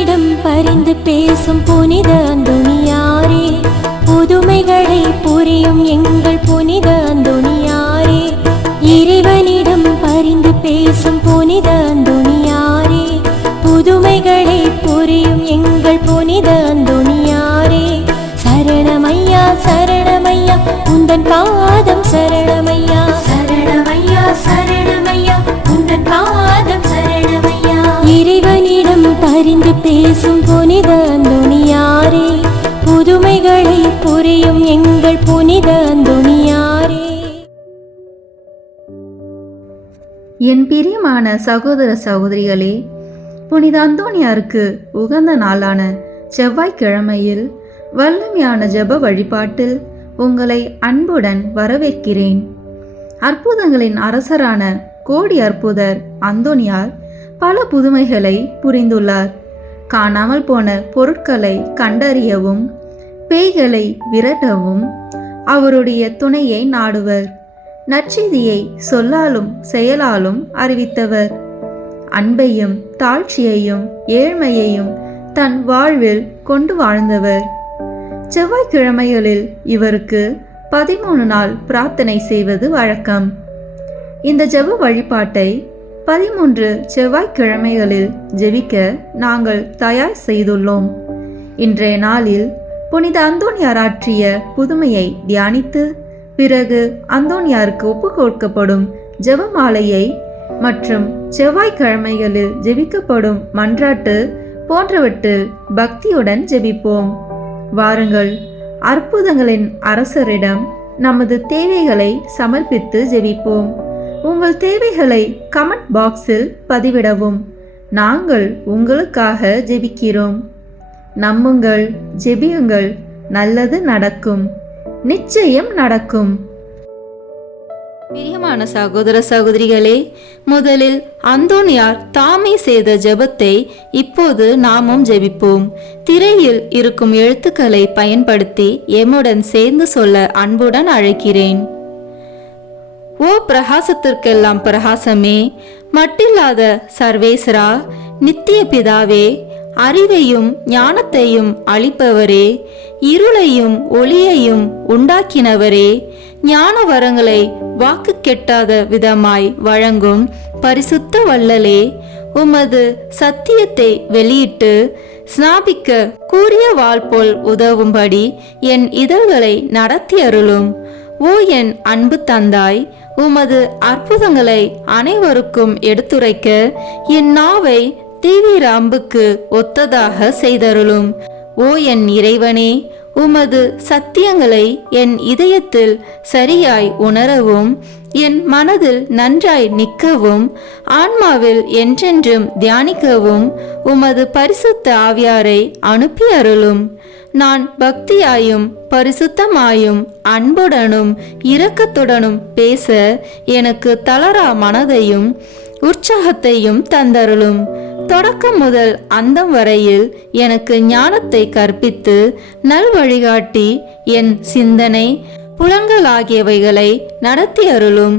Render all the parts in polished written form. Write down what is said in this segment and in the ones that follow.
இறைவனிடம் பரிந்து பேசும் புனித அந்தோணியாரே, புதுமைகளை புரியும் எங்கள் புனித அந்தோணியாரே. இறைவனிடம் பரிந்து பேசும் புனித அந்தோணியாரே, புதுமைகளை புரியும் எங்கள் புனித அந்தோணியாரே. சரணமையா சரணமையா உந்தன் பாதம் சரணமையா, சரணமையா சரணமையா உந்தன் பாதம் சரணமையா. இறைவனிடம் பரிந்து பேசும் புனித அந்தோணியாரே, புதுமைகளை புரியும் எங்கள் புனித அந்தோணியாரே. என் பிரியமான சகோதர சகோதரிகளே, புனித அந்தோணியாருக்கு உகந்த நாளான செவ்வாய்க்கிழமையில் வல்லமையான ஜெப வழிபாட்டில் உங்களை அன்புடன் வரவேற்கிறேன். அற்புதங்களின் அரசரான கோடி அற்புதர் அந்தோணியார் பல புதுமைகளை புரிந்துள்ளார். காணாமல் போன பொருட்களை கண்டறியவும் பேய்களை விரட்டவும் அவருடைய துணையை நாடுவர். நற்செய்தியை சொல்லாலும் செயலாலும் அறிவித்தவர். அன்பையும் தாழ்ச்சியையும் ஏழ்மையையும் தன் வாழ்வில் கொண்டு வாழ்ந்தவர். செவ்வாய்க்கிழமைகளில் இவருக்கு 13 நாள் பிரார்த்தனை செய்வது வழக்கம். இந்த ஜெப வழிபாட்டை 13 செவ்வாய்க்கிழமைகளில் ஜெபிக்க நாங்கள் தயார் செய்துள்ளோம். இன்றைய நாளில் புனித அந்தோணியார் ஆற்றிய புதுமையை தியானித்து பிறகு அந்தோணியாருக்கு ஒப்பு கொடுக்கப்படும் ஜெபமாலையை மற்றும் செவ்வாய்க்கிழமைகளில் ஜெபிக்கப்படும் மன்றாட்டு போன்றவற்றில் பக்தியுடன் ஜெபிப்போம். வாருங்கள், அற்புதங்களின் அரசரிடம் நமது தேவைகளை சமர்ப்பித்து ஜெபிப்போம். உங்கள் தேவைகளை கமெண்ட் பாக்ஸில் பதிவிடவும். நாங்கள் உங்களுக்காக ஜெபிக்கிறோம். நம்புங்கள், ஜெபியுங்கள், நல்லது நடக்கும், நிச்சயம் நடக்கும். பிரியமான சகோதர சகோதரிகளே, முதலில் அந்தோணியார் தாமே செய்த ஜெபத்தை இப்போது நாமும் ஜெபிப்போம். திரையில் இருக்கும் எழுத்துக்களை பயன்படுத்தி எம்முடன் சேர்ந்து சொல்ல அன்புடன் அழைக்கிறேன். ஓ பிரகாசத்திற்கெல்லாம் பிரகாசமே, மட்டில்லாத சர்வேஸ்வரா, நித்திய பிதாவே, அறிவையும் ஞானத்தையும் அளிப்பவரே, இருளையும் ஒளியையும் உண்டாக்கினவரே, ஞான வரங்களை வாக்கு கெட்டாத விதமாய் வழங்கும் பரிசுத்த வள்ளலே, உமது சத்தியத்தை வெளியிட்டு ஸ்நாபிக்க கூறிய வாள் போல் உதவும்படி என் இதழ்களை நடத்தி அருளும். ஓ என் அன்பு தந்தாய், உமது அற்புதங்களை அனைவருக்கும் எடுத்துரைக்க என் நாவை தீவிர அம்புக்கு ஒத்ததாக செய்தருளும். ஓ என் இறைவனே, உமது சத்தியங்களை என் இதயத்தில் சரியாய் உணரவும் என் மனதில் நன்றாய் நிற்கவும் ஆன்மாவில் என்றென்றும் தியானிக்கவும் உமது பரிசுத்த ஆவியாரை அனுப்பி அருளும். நான் பக்தியாயும் பரிசுத்தமாயும் அன்புடனும் இரக்கத்துடனும் பேச எனக்கு தளரா மனதையும் உற்சாகத்தையும் தந்தருளும். தொடக்கம் முதல் அந்தம் வரையில் எனக்கு ஞானத்தை கற்பித்து நல் வழிகாட்டி என் சிந்தனை புலன்களாகியவைகளை நடத்தி அருளும்.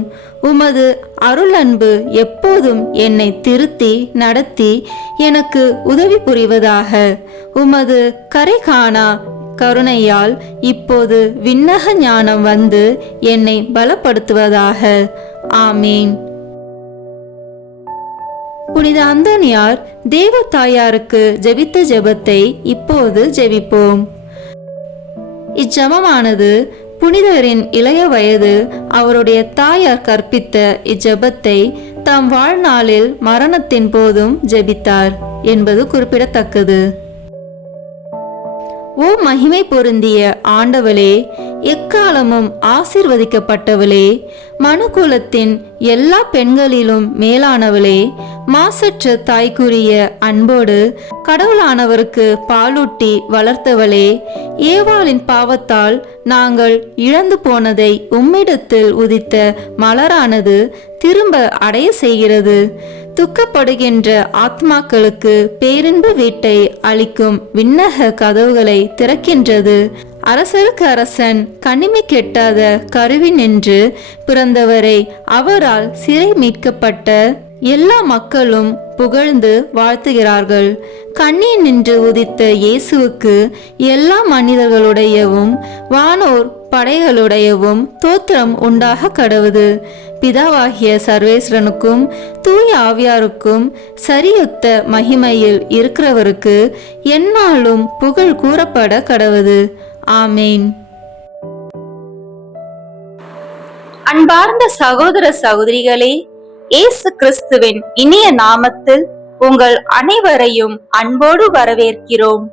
உமது அருள் அன்பு எப்போதும் என்னை திருத்தி நடத்தி எனக்கு உதவி புரிவதாக. உமது கரை காணா கருணையால் இப்போது விண்ணக ஞானம் வந்து என்னை பலப்படுத்துவதாக. ஆமீன். புனித அந்தோணியார் தேவ தாயாருக்கு ஜெபித்த ஜெபத்தை இப்போது ஜெபிப்போம். இச்செபமானது புனிதரின் இளைய வயது அவருடைய தாயார் கற்பித்த இச்செபத்தை தம் வாழ்நாளில் மரணத்தின் போதும் ஜெபித்தார் என்பது குறிப்பிடத்தக்கது. ஓ மகிமை பொருந்திய ஆண்டவளே, எக்காலமும் ஆசீர்வதிக்கப்பட்டவளே, மனுக்குலத்தின் எல்லா பெண்களிலும் மேலானவளே, மாசற்ற தாய்க்குரிய அன்போடு கடவுளானவருக்கு பாலூட்டி வளர்த்தவளே, ஏவாளின் பாவத்தால் நாங்கள் இழந்து போனதை உம்மிடத்தில் உதித்த மலரானது திரும்ப அடைய செய்கிறது. துக்கப்படுகின்ற ஆத்மாக்களுக்கு பேரின்ப வீட்டை அளிக்கும் விண்ணக கதவுகளை திறக்கின்றது. அரசருக்கு அரசன் கனிமை கெட்டாத கருவி நின்று பிறந்தவரை அவரால் சிறை மீட்கப்பட்ட எல்லா மக்களும் புகழ்ந்து வாழ்த்துகிறார்கள். கண்ணில் நின்று உதித்த இயேசுவுக்கு எல்லா மனிதர்களுடையவும் வானோர் படைகளுடையவும் தோத்திரம் உண்டாக கடவுது. பிதாவாகிய சர்வேஸ்வரனுக்கும் தூய ஆவியாருக்கும் சரியுத்த மகிமையில் இருக்கிறவருக்கு எந்நாளும் புகழ் கூறப்பட கடவுது. ஆமேன். அன்பார்ந்த சகோதர சகோதரிகளே, இயேசு கிறிஸ்துவின் இனிய நாமத்தில் உங்கள் அனைவரையும் அன்போடு வரவேற்கிறோம்.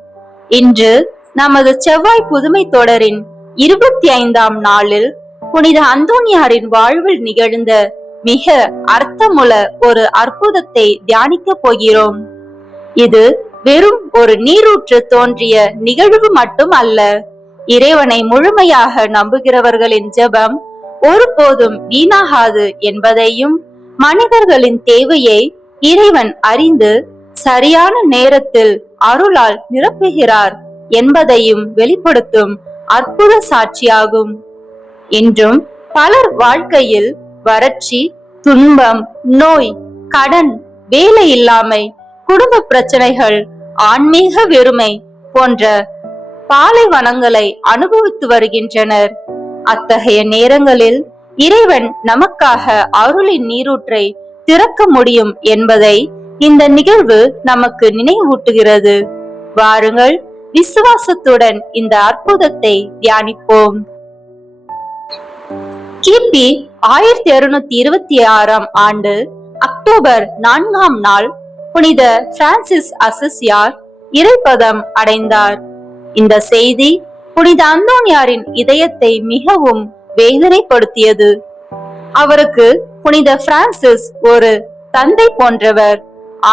இன்று நமது செவ்வாய் புதுமை தொடரின் 25ஆம் நாளில் புனித அந்தோனியாரின் வாழ்வில் நிகழ்ந்த மிக அர்த்தமுள்ள ஒரு அற்புதத்தை தியானிக்க போகிறோம். இது வெறும் ஒரு நீரூற்று தோன்றிய நிகழ்வு மட்டும் அல்ல. இறைவனை முழுமையாக நம்புகிறவர்களின் ஜெபம் ஒருபோதும் வீணாகாது என்பதையும், மனிதர்களின் தேவையை இறைவன் அறிந்து சரியான நேரத்தில் அருளால் நிரப்புகிறார் என்பதையும் வெளிப்படுத்தும் அற்புத சாட்சியாகும். இன்றும் பலர் வாழ்க்கையில் வறட்சி, துன்பம், நோய், கடன், வேலை இல்லாமை, குடும்ப பிரச்சனைகள், ஆன்மீக வெறுமை போன்ற பாலைவனங்களை அனுபவித்து வருகின்றனர். அத்தகைய நேரங்களில் இறைவன் நமக்காக அருளின் நீரூற்றை திறக்க முடியும் என்பதை இந்த நிகழ்வு நமக்கு நினைவூட்டுகிறது. வாருங்கள், விசுவாசத்துடன் இந்த அற்புதத்தை தியானிப்போம். கிபி 1226ஆம் ஆண்டு அக்டோபர் 4ஆம் நாள் புனித பிரான்சிஸ் அசிசியார் இறைப்பதம் அடைந்தார். இந்த செய்தி புனித அந்தோனியாரின் இதயத்தை மிகவும் வேதனைப்படுத்தியது. அவருக்கு புனித பிரான்சிஸ் ஒரு தந்தை போன்றவர்,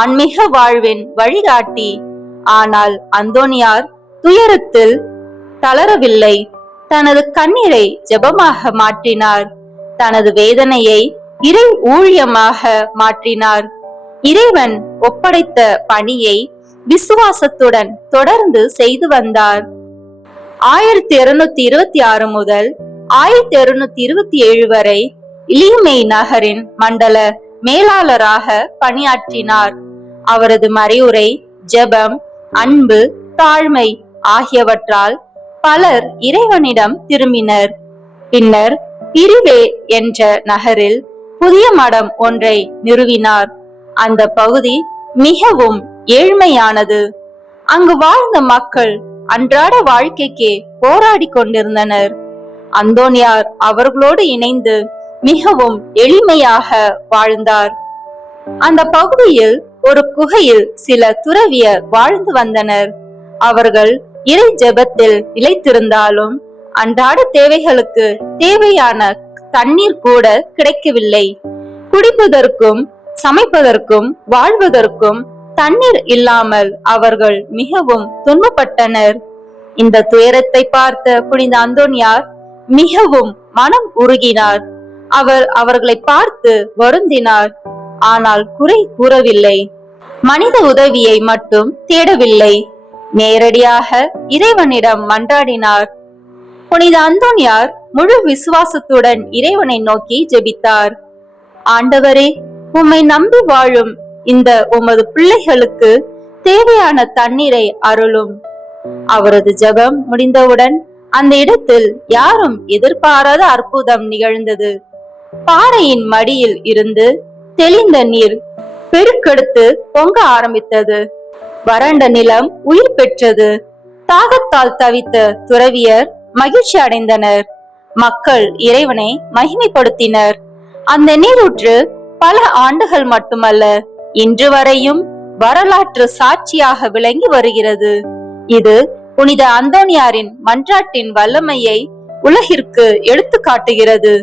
ஆன்மீக வாழ்வின் வழிகாட்டி. ஆனால் அந்தோனியார் துயரத்தில் தளரவில்லை. தனது கண்ணீரை ஜெபமாக மாற்றினார். தனது வேதனையை இறை ஊழியமாக மாற்றினார். இறைவன் ஒப்படைத்த பணியை விசுவாசத்துடன் தொடர்ந்து செய்து வந்தார். 1226 முதல் 1227 வரை இலியுமே நகரின் மண்டல மேலாளராக பணியாற்றினார். அவரது மறைவுரை, ஜெபம், அன்பு, தாழ்மை ஆகியவற்றால் பலர் இறைவனிடம் திரும்பினர். பின்னர் பிரிவே என்ற நகரில் புதிய மடம் ஒன்றை நிறுவினார். அந்த பகுதி மிகவும் ஏழ்மையானது. அங்கு வாழ்ந்த மக்கள் அன்றாட வாழ்க்கைக்கே போராடி கொண்டிருந்தனர். அந்தோனியார் அவர்களோடு இணைந்து மிகவும் எளிமையாக வாழ்ந்தார். அந்த பகுதியில் ஒரு குகையில் சில துறவியர் வாழ்ந்து வந்தனர். அவர்கள் இறை ஜெபத்தில் நிலைத்திருந்தாலும் அன்றாட தேவைகளுக்கு தேவையான தண்ணீர் கூட கிடைக்கவில்லை. குடிப்பதற்கும் சமைப்பதற்கும் வாழ்வதற்கும் தண்ணீர் இல்லாமல் அவர்கள் மிகவும் துன்பப்பட்டனர். இந்த துயரத்தை பார்த்த புனித அந்தோனியார் மிகவும் மனம் உருகினார். அவர் அவர்களை பார்த்து வருந்தினார். ஆனால் குறை கூறவில்லை. மனித உதவியை மட்டும் தேடவில்லை. நேரடியாக இறைவனிடம் மன்றாடினார். புனித அந்தோனியார் முழு விசுவாசத்துடன் இறைவனை நோக்கி ஜெபித்தார். ஆண்டவரே, உம்மை நம்பி வாழும் இந்த உமது பிள்ளைகளுக்கு தேவையான தண்ணீரை அருளும். அவரது ஜெபம் முடிந்தவுடன் அந்த இடத்தில் யாரும் எதிர்பாராத அற்புதம் நிகழ்ந்தது. பாறையின் மடியில் இருந்து தெளிந்த நீர் பெருக்கெடுத்து பொங்க ஆரம்பித்தது. வறண்ட நிலம் உயிர் பெற்றது. தாகத்தால் தவித்த துறவியர் மகிழ்ச்சி அடைந்தனர். மக்கள் இறைவனை மகிமைப்படுத்தினர். அந்த நீரூற்று பல ஆண்டுகள் மட்டுமல்ல, இன்று வரையும் வரலாற்று சாட்சியாக விளங்கி வருகிறது. இது புனித அந்தோனியாரின் மன்றாட்டின் வல்லமையை உலகிற்கு எடுத்து காட்டுகிறது.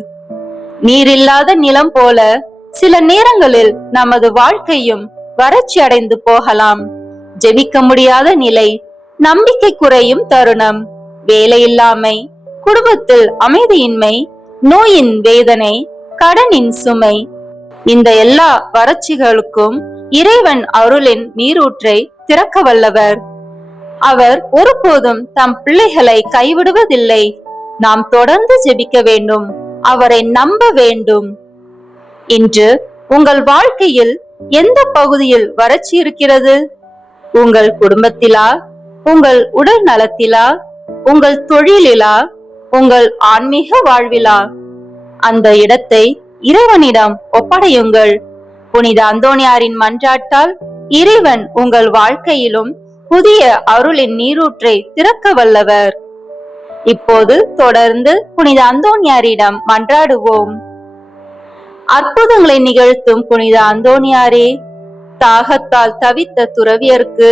நீரில்லாத நிலம் போல சில நேரங்களில் நமது வாழ்க்கையும் வறட்சி அடைந்து போகலாம். ஜெபிக்க முடியாத நிலை, நம்பிக்கை குறையும் தருணம், வேலையில்லாமை, குடும்பத்தில் அமைதியின்மை, நோயின் வேதனை, கடனின் சுமை, இந்த எல்லா வறட்சிகளுக்கும் இறைவன் அருளின் நீரூற்றை திறக்க வல்லவர். அவர் ஒருபோதும் தம் பிள்ளைகளை கைவிடுவதில்லை. நாம் தொடர்ந்து ஜெபிக்க வேண்டும், அவரை நம்ப வேண்டும். இன்று உங்கள் வாழ்க்கையில் எந்த பகுதியில் வறட்சி இருக்கிறது? உங்கள் குடும்பத்திலா, உங்கள் உடல் நலத்திலா, உங்கள் தொழிலிலா, உங்கள் ஆன்மீக வாழ்விலா? அந்த இடத்தை இறைவனிடம் ஒப்படையுங்கள். புனித அந்தோணியாரின் மன்றாட்டால் இறைவன் உங்கள் வாழ்க்கையிலும் புதிய அருளின் நீரூற்றை திறக்க வல்லவர். இப்போது தொடர்ந்து புனித அந்தோணியாரிடம் மன்றாடுவோம். அற்புதங்களை நிகழ்த்தும் புனித அந்தோணியாரே, தாகத்தால் தவித்த துறவியருக்கு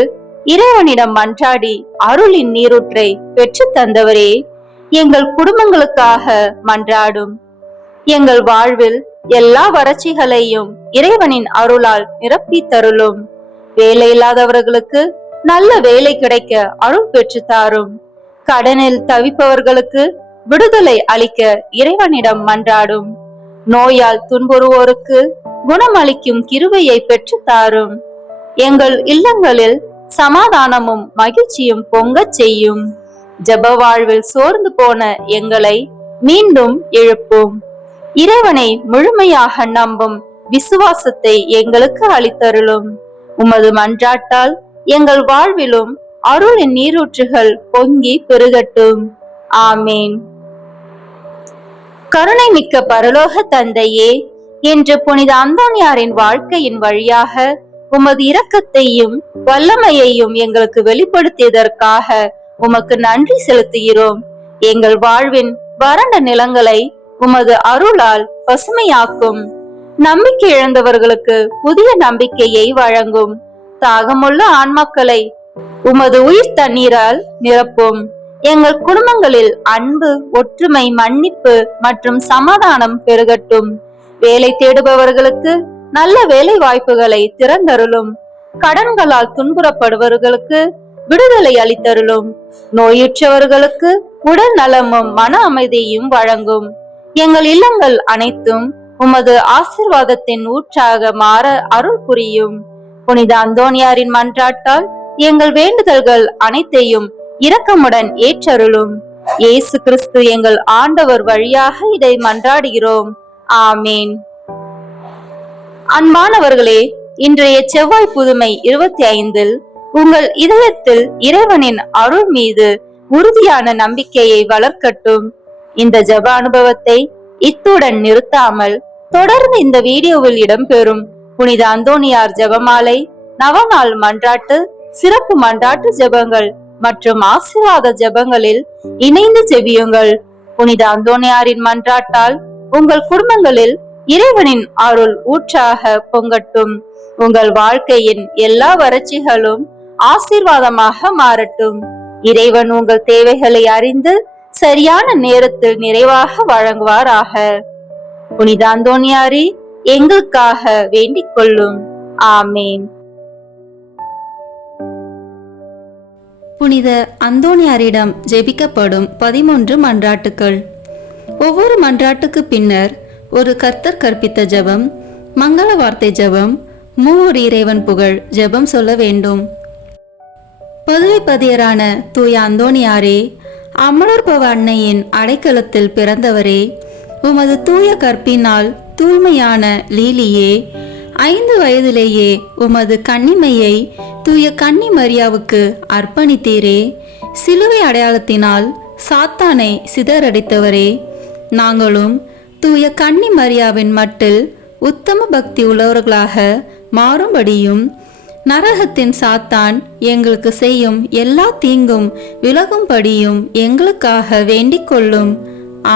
இறைவனிடம் மன்றாடி அருளின் நீரூற்றை பெற்று தந்தவரே, எங்கள் குடும்பங்களுக்காக மன்றாடும். எங்கள் வாழ்வில் எல்லா வறட்சிகளையும் இறைவனின் அருளால் நிரப்பி தருளும். வேலை இல்லாதவர்களுக்கு நல்ல வேலை கிடைக்க அருள் பெற்று தாரும். கடனில் தவிப்பவர்களுக்கு விடுதலை அளிக்க இறைவனிடம் மன்றாடும். நோயால் துன்புறுவோருக்கு குணமளிக்கும் கிருபையை பெற்று தாரும். எங்கள் இல்லங்களில் சமாதானமும் மகிழ்ச்சியும் பொங்கச் செய்யும். ஜெப வாழ்வில் சோர்ந்து போன எங்களை மீண்டும் எழுப்பும். இறைவனை முழுமையாக நம்பும் விசுவாசத்தை எங்களுக்கு அளித்தருளும். உமது மன்றாட்டால் எங்கள் வாழ்விலும் அருளின் நீரூற்றுகள் பொங்கி பெருகட்டும். ஆமேன். கருணை மிக்க பரலோக தந்தையே, என்று புனித அந்தோணியாரின் வாழ்க்கையின் வழியாக உமது இரக்கத்தையும் வல்லமையையும் எங்களுக்கு வெளிப்படுத்தியதற்காக உமக்கு நன்றி செலுத்துகிறோம். எங்கள் வாழ்வின் வறண்ட நிலங்களை உமது அருளால் பசுமையாக்கும். நம்பிக்கை இழந்தவர்களுக்கு புதிய நம்பிக்கையை வழங்கும். தாகமுள்ள ஆன்மாக்களை உமது உயிர் தண்ணீரால் நிரப்பும். எங்கள் குடும்பங்களில் அன்பு, ஒற்றுமை, மன்னிப்பு மற்றும் சமாதானம் பெருகட்டும். வேலை தேடுபவர்களுக்கு நல்ல வேலை வாய்ப்புகளை திறந்தருளும். கடன்களால் துன்புறப்படுபவர்களுக்கு விடுதலை அளித்தருளும். நோயுற்றவர்களுக்கு உடல் நலமும் மன அமைதியையும் வழங்கும். எங்கள் இல்லங்கள் அனைத்தும் உமது ஆசிர்வாதத்தின் ஊற்றாக மாற அருள் புரியும். புனித அந்தோணியாரின் மன்றாட்டால் எங்கள் வேண்டுதல்கள் அனைத்தையும் இரக்கமுடன் ஏற்றருளும். இயேசு கிறிஸ்து எங்கள் ஆண்டவர் வழியாக இதை மன்றாடுகிறோம். ஆமேன். அன்பானவர்களே, இன்றைய செவ்வாய் புதுமை 25 உங்கள் இதயத்தில் இறைவனின் அருள் மீது உறுதியான நம்பிக்கையை வளர்க்கட்டும். இந்த ஜெப அனுபவத்தை இத்துடன் நிறுத்தாமல் தொடர்ந்து இந்த வீடியோவில் இடம்பெறும் புனித அந்தோணியார் ஜெபமாலை, நவநாள் மன்றாட்டு, சிறப்பு மன்றாட்டு ஜெபங்கள் மற்றும் ஆசீர்வாத ஜெபங்களில் இணைந்து ஜெபியுங்கள். புனித அந்தோணியாரின் மன்றாட்டால் உங்கள் குடும்பங்களில் இறைவனின் அருள் ஊற்றாக பொங்கட்டும். உங்கள் வாழ்க்கையின் எல்லா வறட்சிகளும் ஆசீர்வாதமாக மாறட்டும். இறைவன் உங்கள் தேவைகளை அறிந்து சரியான நேரத்தில் நிறைவாக வழங்குவாராக. புனித அந்தோணியாரே, எங்களுக்காக வேண்டிக் கொள்ளும். ஆமேன். புனித அந்தோணியாரிடம் ஜெபிக்கப்படும் 13 மன்றாட்டுக்கள். ஒவ்வொரு மன்றாட்டுக்கு பின்னர் ஒரு கர்த்தர் கற்பித்த ஜெபம், மங்கள வார்த்தை ஜெபம், மூவர் இறைவன் புகழ் ஜெபம் சொல்ல வேண்டும். பதுவை பதியரான தூய அந்தோணியாரே, அமலோற்பவ அன்னையின் அடைக்கலத்தில் பிறந்தவரே, உமது தூய கற்பினால் தூய்மையான லீலியே, 5 வயதிலேயே உமது கன்னிமையை தூய கன்னி மரியாவுக்கு அர்ப்பணித்தீரே. சிலுவை அடையாளத்தினால் சாத்தானை சிதறடித்தவரே, நாங்களும் தூய கன்னி மரியாவின் மட்டில் உத்தம பக்தி உள்ளவர்களாக மாறும்படியும் நரகத்தின் சாத்தான் எங்களுக்கு செய்யும் எல்லா தீங்கும் விலகும்படியும் எங்களுக்காக வேண்டிக் கொள்ளும்.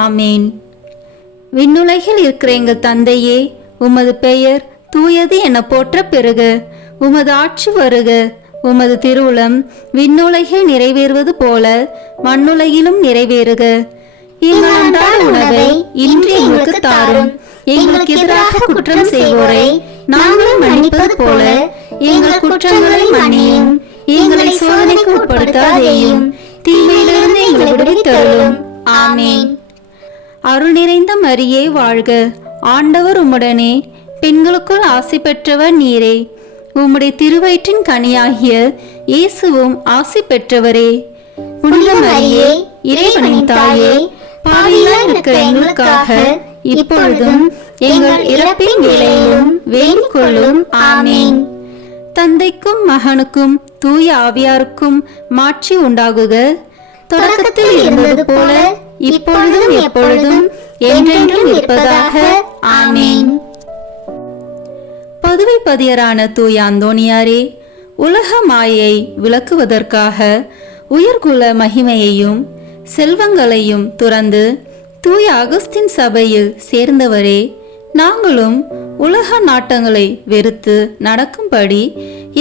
ஆமேன். விண்ணுலகில் இருக்கிற எங்கள் தந்தையே, உமது பெயர் தூயது என போற்ற பெறுக. உமது ஆட்சி வருக. உமது திருவுளம் விண்ணுலகில் நிறைவேறுவது போல மண்ணுலகிலும் நிறைவேறுக. எங்கள் அன்றாட உணவை இன்று எங்களுக்கு தாரும். எங்களுக்கு எதிராக குற்றம் செய்வோரை நாங்கள் மன்னிப்பது போல எங்கள் குற்றங்களை மன்னியும். எங்களை சோதனைக்கு உட்படுத்தாதேயும், தீமையிலிருந்து எங்களை விடுவித்தருளும். ஆமேன். அருள் நிறைந்த மரியே வாழ்க. ஆண்டவர் உம்முடனே, பெண்களுக்குள் ஆசி பெற்றவர் நீரே. உம்முடைய திருவயிற்றின் கனியாகிய இயேசுவும் ஆசி பெற்றவரே. புனித மரியே, இறைவனின் தாயே, பாவிகளாய் இருக்கிற எங்களுக்காக இப்பொழுதும் எங்கள் இறப்பின் வேளையிலும் வேண்டிக் கொள்ளும். ஆமேன். தந்தைக்கும் மகனுக்கும் தூய ஆவியாருக்கும் மாட்சி உண்டாகுக. தொடக்கத்தில் இருந்தது போல இப்பொழுதும் எப்பொழுதும் என்றென்றும் இருப்பதாக. ஆமேன். பதுவை பதியரான தூய அந்தோணியாரே, உலக மாயை விளக்குவதற்காக உயர்குல மகிமையையும் செல்வங்களையும் துறந்து தூய அகஸ்தின் சபையில் சேர்ந்தவரே, நாங்களும் உலக நாட்டங்களை வெறுத்து நடக்கும்படி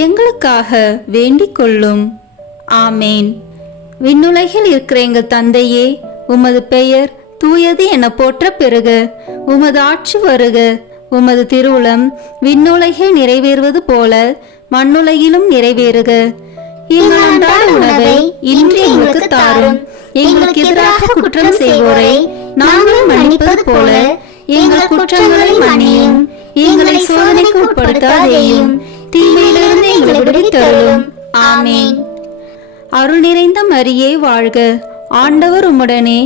எங்களுக்காக வேண்டிக் கொள்ளும். ஆமேன். விண்ணுலகில் இருக்கிற எங்கள் தந்தையே, உமது பெயர் தூயது என போற்ற பெறுக. உமது ஆட்சி வருக. உமது திருவுளம் விண்ணுலகில் நிறைவேறுவது போல மண்ணுலகிலும் நிறைவேறுக. எங்கள் அன்றாட உணவை இன்று எங்களுக்கு தாரும். எங்களுக்கு எதிராக குற்றம் செய்வோரை நாங்கள் மன்னிப்பது போல எங்கள் குற்றங்களை மன்னியும். எங்களை சோதனைக்கு உட்படுத்தாதேயும், தீமையிலிருந்து எங்களை விடுவித்தருளும். ஆமேன். அருள் நிறைந்த மரியே வாழ்க. ஆண்டவர் உம்முடனே,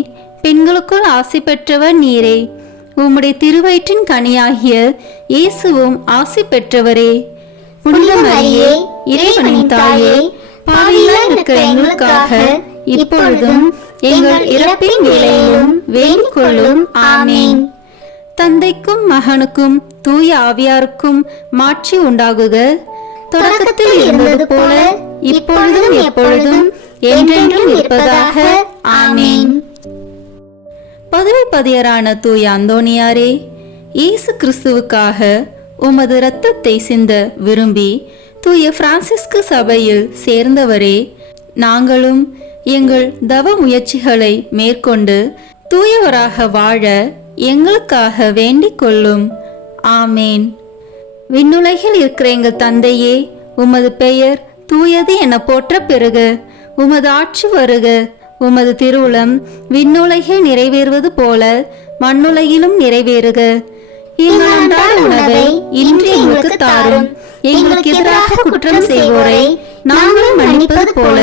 பெண்களுக்குள் ஆசி பெற்றவர் நீரே. உம்முடைய திருவயிற்றின் கனியாகிய இயேசுவும் ஆசி பெற்றவரே. புனித மரியே, இறைவனின் தாயே, பாவிகளாய் இருக்கிற எங்களுக்காக இப்பொழுதும் எங்கள் இறப்பின் வேளையிலும் வேண்டிக் கொள்ளும். ஆமேன். தந்தைக்கும் மகனுக்கும் தூய ஆவியாருக்கும் மாட்சி உண்டாகுக. தொடக்கத்தில் இருந்தது போல இப்பொழுதும் எப்பொழுதும் என்றென்றும் இருப்பதாக. ஆமேன். பதுவை பதியரான தூய அந்தோணியாரே, இயேசு கிறிஸ்துவுக்காக உமது இரத்தத்தை சிந்த விரும்பி தூய பிரான்சிஸ்கு சபையில் சேர்ந்தவரே, நாங்களும் எங்கள் தவ முயற்சிகளை மேற்கொண்டு தூயவராக வாழ எங்களுக்காக வேண்டிக் கொள்ளும். ஆமேன். விண்ணுலகில் இருக்கிற எங்கள் தந்தையே, உமது பெயர் தூயது என போற்ற பெறுக. உமது ஆட்சி வருக. உமது திருவுளம் விண்ணுலகில் நிறைவேறுவது போல மண்ணுலகிலும் நிறைவேறுக. எங்கள் அன்றாட உணவை இன்று எங்களுக்கு தாரும். எங்களுக்கு எதிராக குற்றம் செய்வோரை நாங்கள் மன்னிப்பது போல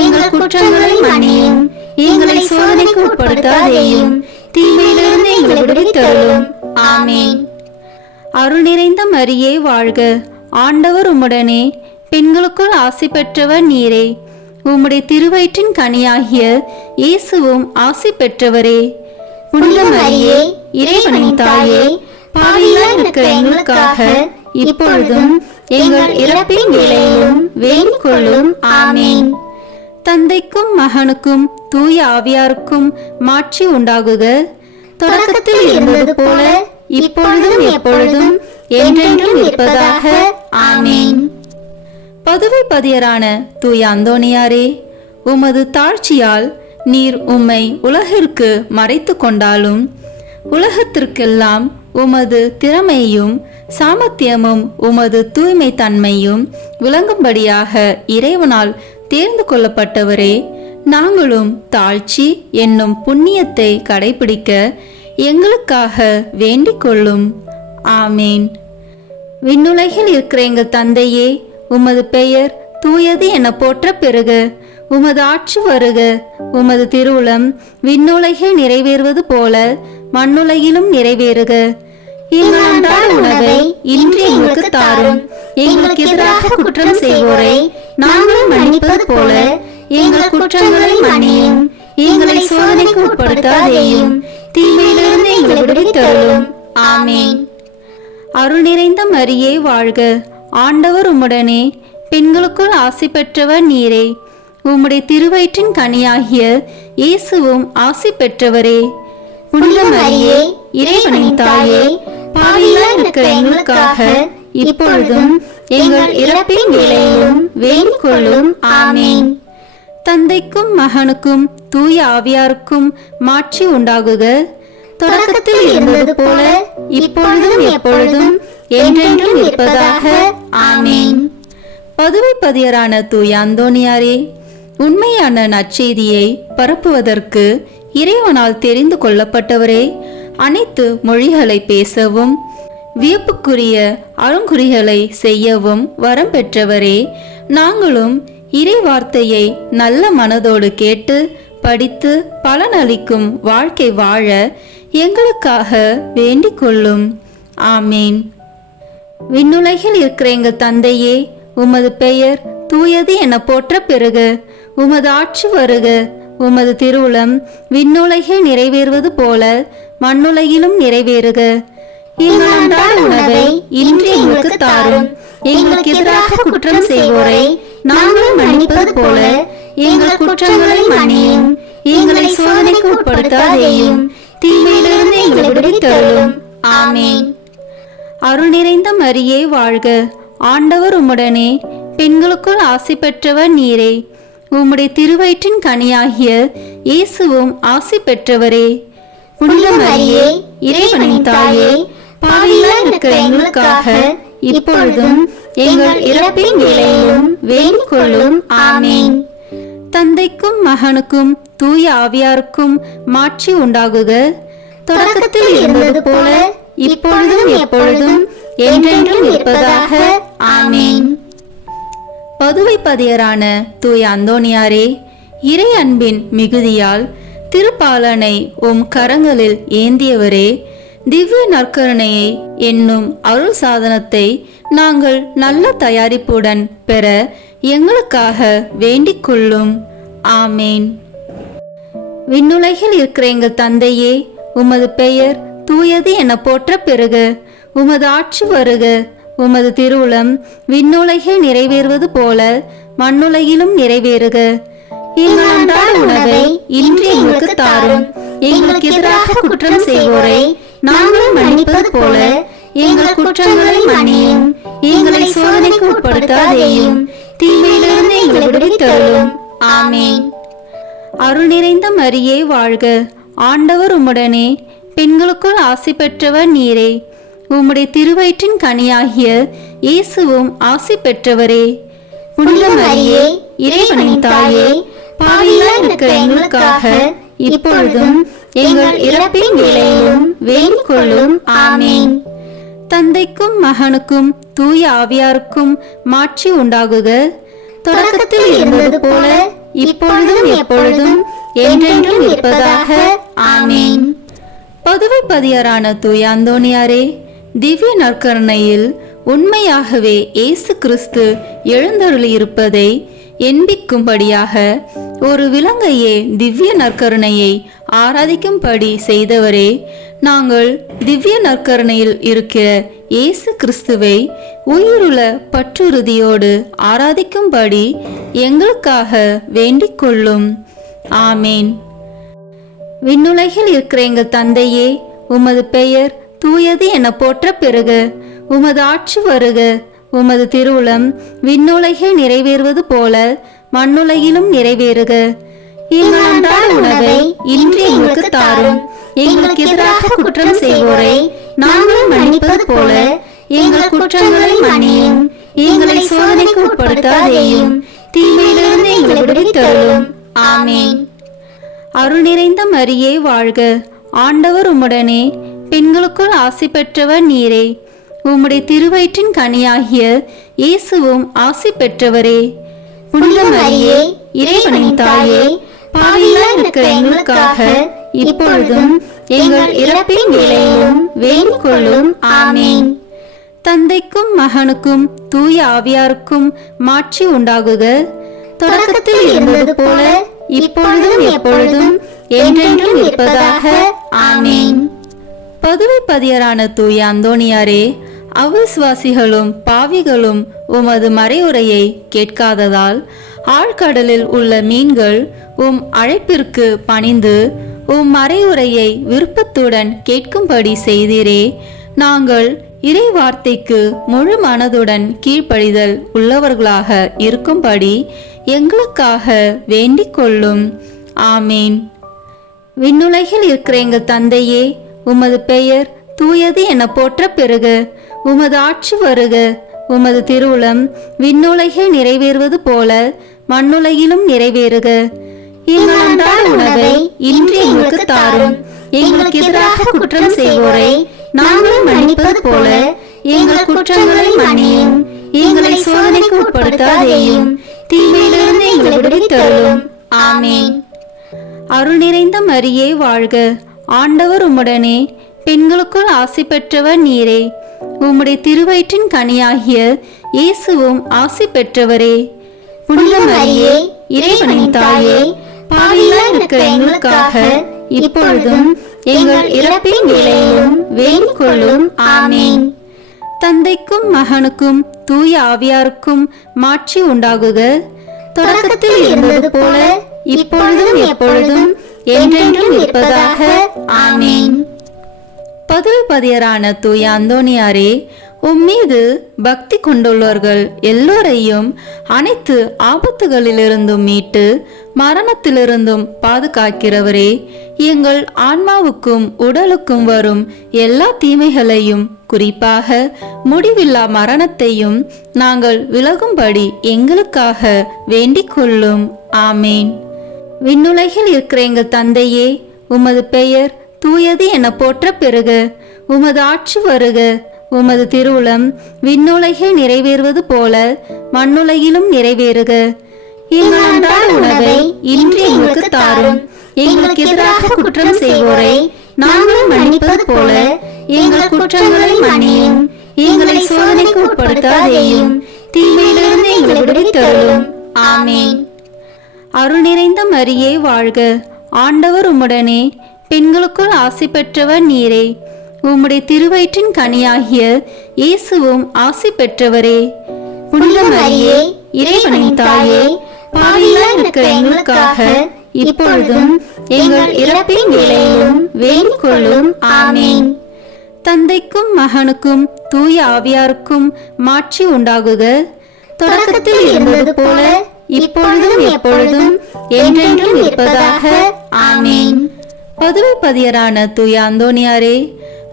எங்கள் குற்றங்களை மன்னியும். எங்களை சோதனைக்கு உட்படுத்தாதேயும், தீமையிலிருந்து எங்களை விடுவித்தருளும். ஆமேன். அருள் நிறைந்த மரியே வாழ்க. ஆண்டவர் உம்முடனே, பெண்களுக்குள் ஆசி பெற்றவர் நீரே. உம்முடைய திருவயிற்றின் கனியாகிய இயேசுவும் ஆசி பெற்றவரே. புனித மரியே, இறைவனின் தாயே, பாவிகளாய் இருக்கிற எங்களுக்காக இப்பொழுதும் எங்கள் இறப்பின் வேளையிலும் வேண்டிக் கொள்ளும். ஆமேன். தந்தைக்கும் மகனுக்கும் தூய ஆவியாருக்கும் மாட்சி உண்டாகுக. தொடக்கத்தில் இருந்தது போல இப்பொழுதும் எப்பொழுதும் என்றென்றும் இருப்பதாக. ஆமேன். பதுவை பதியரான தூய அந்தோணியாரே, உமது தாழ்ச்சியால் நீர் உம்மை உலகிற்கு மறைத்து கொண்டாலும் உலகத்திற்கெல்லாம் உமது திறமையும் சாமர்த்தியமும் உமது தூய்மை தன்மையும் விளங்கும்படியாக இறைவனால் தேர்ந்து கொள்ளப்பட்டவரே, நாங்களும் தாழ்ச்சி என்னும் புண்ணியத்தை கடைபிடிக்க எங்களுக்காக வேண்டிக் கொள்ளும். ஆமேன். விண்ணுலகில் இருக்கிற எங்கள் தந்தையே, உமது பெயர் தூயது என போற்ற பெறுக. உமது ஆட்சி வருக. உமது திருவுளம் விண்ணுலகில் நிறைவேறுவது போல மண்ணுலகிலும் நிறைவேறுக. எங்கள் அன்றாட உணவை இன்று எங்களுக்கு தாரும். எங்களுக்கு எதிராக குற்றம் செய்வோரை நாங்கள் மன்னிப்பது போல எங்கள் குற்றங்களை மன்னியும். எங்களை சோதனைக்கு உட்படுத்தாதேயும், தீமையிலிருந்து எங்களை விடுவித்தருளும். ஆமேன். அருள் நிறைந்த மரியே வாழ்க. ஆண்டவர் உம்முடனே, பெண்களுக்குள் ஆசி பெற்றவர் நீரே. உம்முடைய திருவயிற்றின் கனியாகிய இயேசுவும் ஆசி பெற்றவரே. புனித மரியே, இறைவனின் தாயே, பாவிகளாய் இருக்கிற எங்களுக்காக இப்பொழுதும் எங்கள் இறப்பின் வேளையிலும் வேண்டிக் கொள்ளும். ஆமேன். தந்தைக்கும் மகனுக்கும் தூய ஆவியாருக்கும் மாட்சி உண்டாகுக. தொடக்கத்தில் இருந்தது போல இப்பொழுதும் எப்பொழுதும் என்றென்றும் இருப்பதாக. ஆமேன். பதுவை பதியரான தூய அந்தோணியாரே, உண்மையான நற்செய்தியை பரப்புவதற்கு இறைவனால் தெரிந்து கொள்ளப்பட்டவரே, அனைத்து மொழிகளை பேசவும் வியப்புக்குரிய அருங்குறிகளை செய்யவும் வரம் பெற்றவரே, நாங்களும் இறை வார்த்தையை நல்ல மனதோடு கேட்டு படித்து பலனளிக்கும் வாழ்க்கை வாழ எங்களுக்காக வேண்டிக் கொள்ளும். ஆமேன். விண்ணுலகில் இருக்கிற எங்கள் தந்தையே, உமது பெயர் தூயது என போற்ற பெறுக. உமது ஆட்சி வருக. உமது திருவுளம் விண்ணுலகில் நிறைவேறுவது போல மண்ணுலகிலும் நிறைவேறுக. எங்கள் அன்றாட உணவை இன்று எங்களுக்கு தாரும். எங்களுக்கு எதிராக குற்றம் செய்வோரை நாங்கள் மன்னிப்பது போல எங்கள் குற்றங்களை மன்னியும். எங்களை சோதனைக்கு உட்படுத்தாதேயும், தீமையிலிருந்து எங்களை விடுவித்தருளும். ஆமேன். அருள் நிறைந்த மரியே வாழ்க. ஆண்டவர் உம்முடனே, பெண்களுக்குள் ஆசி பெற்றவர் நீரே. உம்முடைய திருவயிற்றின் கனியாகிய இயேசுவும் ஆசி பெற்றவரே. புனித மரியே, இறைவனின் தாயே, பாவிகளாய் இருக்கிற எங்களுக்காக இப்பொழுதும் எங்கள் இறப்பின் வேளையிலும் வேண்டிக் கொள்ளும். ஆமேன். தந்தைக்கும் மகனுக்கும் தூய ஆவியாருக்கும் மாட்சி உண்டாகுக. தொடக்கத்தில் இருந்தது போல இப்பொழுதும் எப்பொழுதும் என்றென்றும் இருப்பதாக. ஆமேன். பதுவை பதியரான தூய அந்தோணியாரே, இறை அன்பின் மிகுதியால் திருப்பாலனை உம் கரங்களில் ஏந்தியவரே, திவ்ய நற்கருணையை என்னும் அருள் சாதனத்தை நாங்கள் நல்ல தயாரிப்புடன் பெற எங்களுக்காக வேண்டிக் கொள்ளும். ஆமேன். விண்ணுலகில் இருக்கிற எங்கள் தந்தையே, உமது பெயர் தூயது என போற்ற பெறுக. உமது ஆட்சி வருக. உமது திருவுளம் விண்ணுலகில் நிறைவேறுவது போல மண்ணுலகிலும் நிறைவேறுக. எங்கள் அன்றாட உணவை இன்று எங்களுக்கு தாரும். எங்களுக்கு எதிராக குற்றம் செய்வோரை நாங்கள் மன்னிப்பது போல எங்கள் குற்றங்களை மன்னியும். எங்களை சோதனைக்கு உட்படுத்தாதேயும், தீமையிலிருந்து எங்களை விடுவித்தருளும். ஆமேன். அருள் நிறைந்த மரியே வாழ்க. ஆண்டவர் உம்முடனே, பெண்களுக்குள் ஆசி பெற்றவர் நீரே. உம்முடைய திருவயிற்றின் கனியாகிய இயேசுவும் ஆசி பெற்றவரே. புனித மரியே, இறைவனின் தாயே, பாவிகளாய் இருக்கிற எங்களுக்காக இப்பொழுதும் எங்கள் இறப்பின் வேளையிலும் வேண்டிக் கொள்ளும். ஆமேன். தந்தைக்கும் மகனுக்கும் தூய ஆவியாருக்கும் மாட்சி உண்டாகுக. தொடக்கத்தில் இருந்தது போல இப்பொழுதும் எப்பொழுதும் என்றென்றும் இருப்பதாக. ஆமேன். பதுவை பதியரான தூய அந்தோணியாரே, திவ்ய நற்கருணையில் உண்மையாகவே இயேசு கிறிஸ்து எழுந்தருளியிருப்பதை எண்பிக்கும்படியாக ஒரு விலங்கையே திவ்ய நற்கருணையை ஆராதிக்கும்படி செய்தவரே, நாங்கள் திவ்ய நற்கருணையில் இருக்கிற இயேசு கிறிஸ்துவை உயிருள்ள பற்றுறுதியோடு ஆராதிக்கும்படி எங்களுக்காக வேண்டிக் கொள்ளும். ஆமேன். விண்ணுலகில் இருக்கிற எங்கள் தந்தையே, உமது பெயர் தூயது என போற்ற பெறுக. உமது ஆட்சி வருக. உமது திருவுளம் விண்ணுலகில் நிறைவேறுவது போல மண்ணுலகிலும் நிறைவேறுக. எங்கள் அன்றாட உணவை இன்று எங்களுக்கு தாரும். எங்களுக்கு எதிராக குற்றம் செய்வோரை நாங்கள் மன்னிப்பது போல எங்கள் குற்றங்களை மன்னியும். எங்களை சோதனைக்கு உட்படுத்தாதேயும், தீமையிலிருந்து எங்களை விடுவித்தருளும். ஆமேன். அருள் நிறைந்த மரியே வாழ்க. ஆண்டவர் உம்முடனே, பெண்களுக்குள் ஆசி பெற்றவர் நீரே. உம்முடைய திருவயிற்றின் கனியாகிய இயேசுவும் ஆசி பெற்றவரே. புனித மரியே, இறைவனின் தாயே, பாவிகளாய் இருக்கிற எங்களுக்காக இப்பொழுதும் எங்கள் இறப்பின் வேளையிலும் வேண்டிக் கொள்ளும். ஆமேன். தந்தைக்கும் மகனுக்கும் தூய ஆவியாருக்கும் மாட்சி உண்டாகுக. தொடக்கத்தில் இருந்தது போல இப்பொழுதும் எப்பொழுதும் என்றென்றும் இருப்பதாக. ஆமேன். பதுவை பதியரான தூய அந்தோணியாரே, அவிசுவாசிகளும் பாவிகளும் உமது மறையுரையை கேட்காததால் ஆழ்கடலில் உள்ள மீன்கள் உம் அழைப்பிற்கு பணிந்து உம் மறையுரையை விருப்பத்துடன் கேட்கும்படி செய்தீரே. நாங்கள் இறை வார்த்தைக்கு முழு மனதுடன் கீழ்ப்படிதல் உள்ளவர்களாக இருக்கும்படி எங்களுக்காக வேண்டிக் கொள்ளும். ஆமேன். விண்ணுலகில் இருக்கிற எங்கள் தந்தையே, உமது பெயர் தூயது என போற்ற பெறுக. உமது ஆட்சி வருக. உமது திருவுளம் விண்ணுலகில் நிறைவேறுவது போல மண்ணுலகிலும் நிறைவேறுக. எங்கள் அன்றாட உணவை இன்று எங்களுக்கு தாரும். எங்களுக்கு எதிராக குற்றம் செய்வோரை நாங்கள் மன்னிப்பது போல எங்கள் குற்றங்களை மன்னியும். எங்களை சோதனைக்கு உட்படுத்தாதேயும், தீமையிலிருந்து எங்களை விடுவித்தருளும். ஆமேன். அருள் நிறைந்த மரியே வாழ்க, ஆண்டவர் உம்முடனே, பெண்களுக்குள் ஆசி பெற்றவர் நீரே. உம்முடைய திருவயிற்றின் கனியாகிய இயேசுவும் ஆசி பெற்றவரே. புனித மரியே, இறைவனின் தாயே, பாவிகளாய் இருக்கிற எங்களுக்காக இப்பொழுதும் எங்கள் இறப்பின் வேளையிலும் வேண்டிக் கொள்ளும். ஆமேன். தந்தைக்கும் மகனுக்கும் தூய ஆவியாருக்கும் மாட்சி உண்டாகுக, தொடக்கத்தில் இருந்தது போல இப்பொழுதும் எப்பொழுதும் என்றென்றும் இருப்பதாக. ஆமேன். பதுவைப்பதியரான தூய அந்தோணியாரே, உம்மீது பக்தி கொண்டுள்ளவர்கள் எல்லோரையும் அனைத்து ஆபத்துகளிலிருந்தும் மீட்டு மரணத்திலிருந்தும் பாதுகாக்கிறவரே, எங்கள் ஆன்மாவுக்கும் உடலுக்கும் வரும் எல்லா தீமைகளையும், குறிப்பாக முடிவில்லா மரணத்தையும் நாங்கள் விலகும்படி எங்களுக்காக வேண்டிக் கொள்ளும். ஆமேன். விண்ணுலகில் இருக்கிற எங்கள் தந்தையே, உமது பெயர் தூயது என போற்ற பெறுக. உமது ஆட்சி வருக. உமது திருவுளம் விண்ணுலகில் நிறைவேறுவது போல மண்ணுலகிலும் நிறைவேறுக. எங்கள் அன்றாட உணவை இன்று எங்களுக்கு தாரும். எங்களுக்கு எதிராக குற்றம் செய்வோரை நாங்கள் மன்னிப்பது போல எங்கள் குற்றங்களை மன்னியும். எங்களை சோதனைக்கு உட்படுத்தாதேயும், தீமையிலிருந்து எங்களை விடுவித்தருளும். ஆமேன். அருள் நிறைந்த மரியே வாழ்க, ஆண்டவர் உம்முடனே, பெண்களுக்குள் ஆசி பெற்றவர் நீரே. உம்முடைய திருவயிற்றின் கனியாகிய இயேசுவும் ஆசி பெற்றவரே. புனித மரியே, இறைவனின் தாயே, பாவிகளாய் இருக்கிற எங்களுக்காக இப்பொழுதும் எங்கள் இறப்பின் வேளையிலும் வேண்டிக் கொள்ளும். ஆமேன். தந்தைக்கும் மகனுக்கும் தூய ஆவியாருக்கும் மாட்சி உண்டாகுக, தொடக்கத்தில் இருந்தது போல இப்பொழுதும் எப்பொழுதும் என்றென்றும் இருப்பதாக. ஆமேன். பதுவைப்பதியரான தூய அந்தோணியாரே,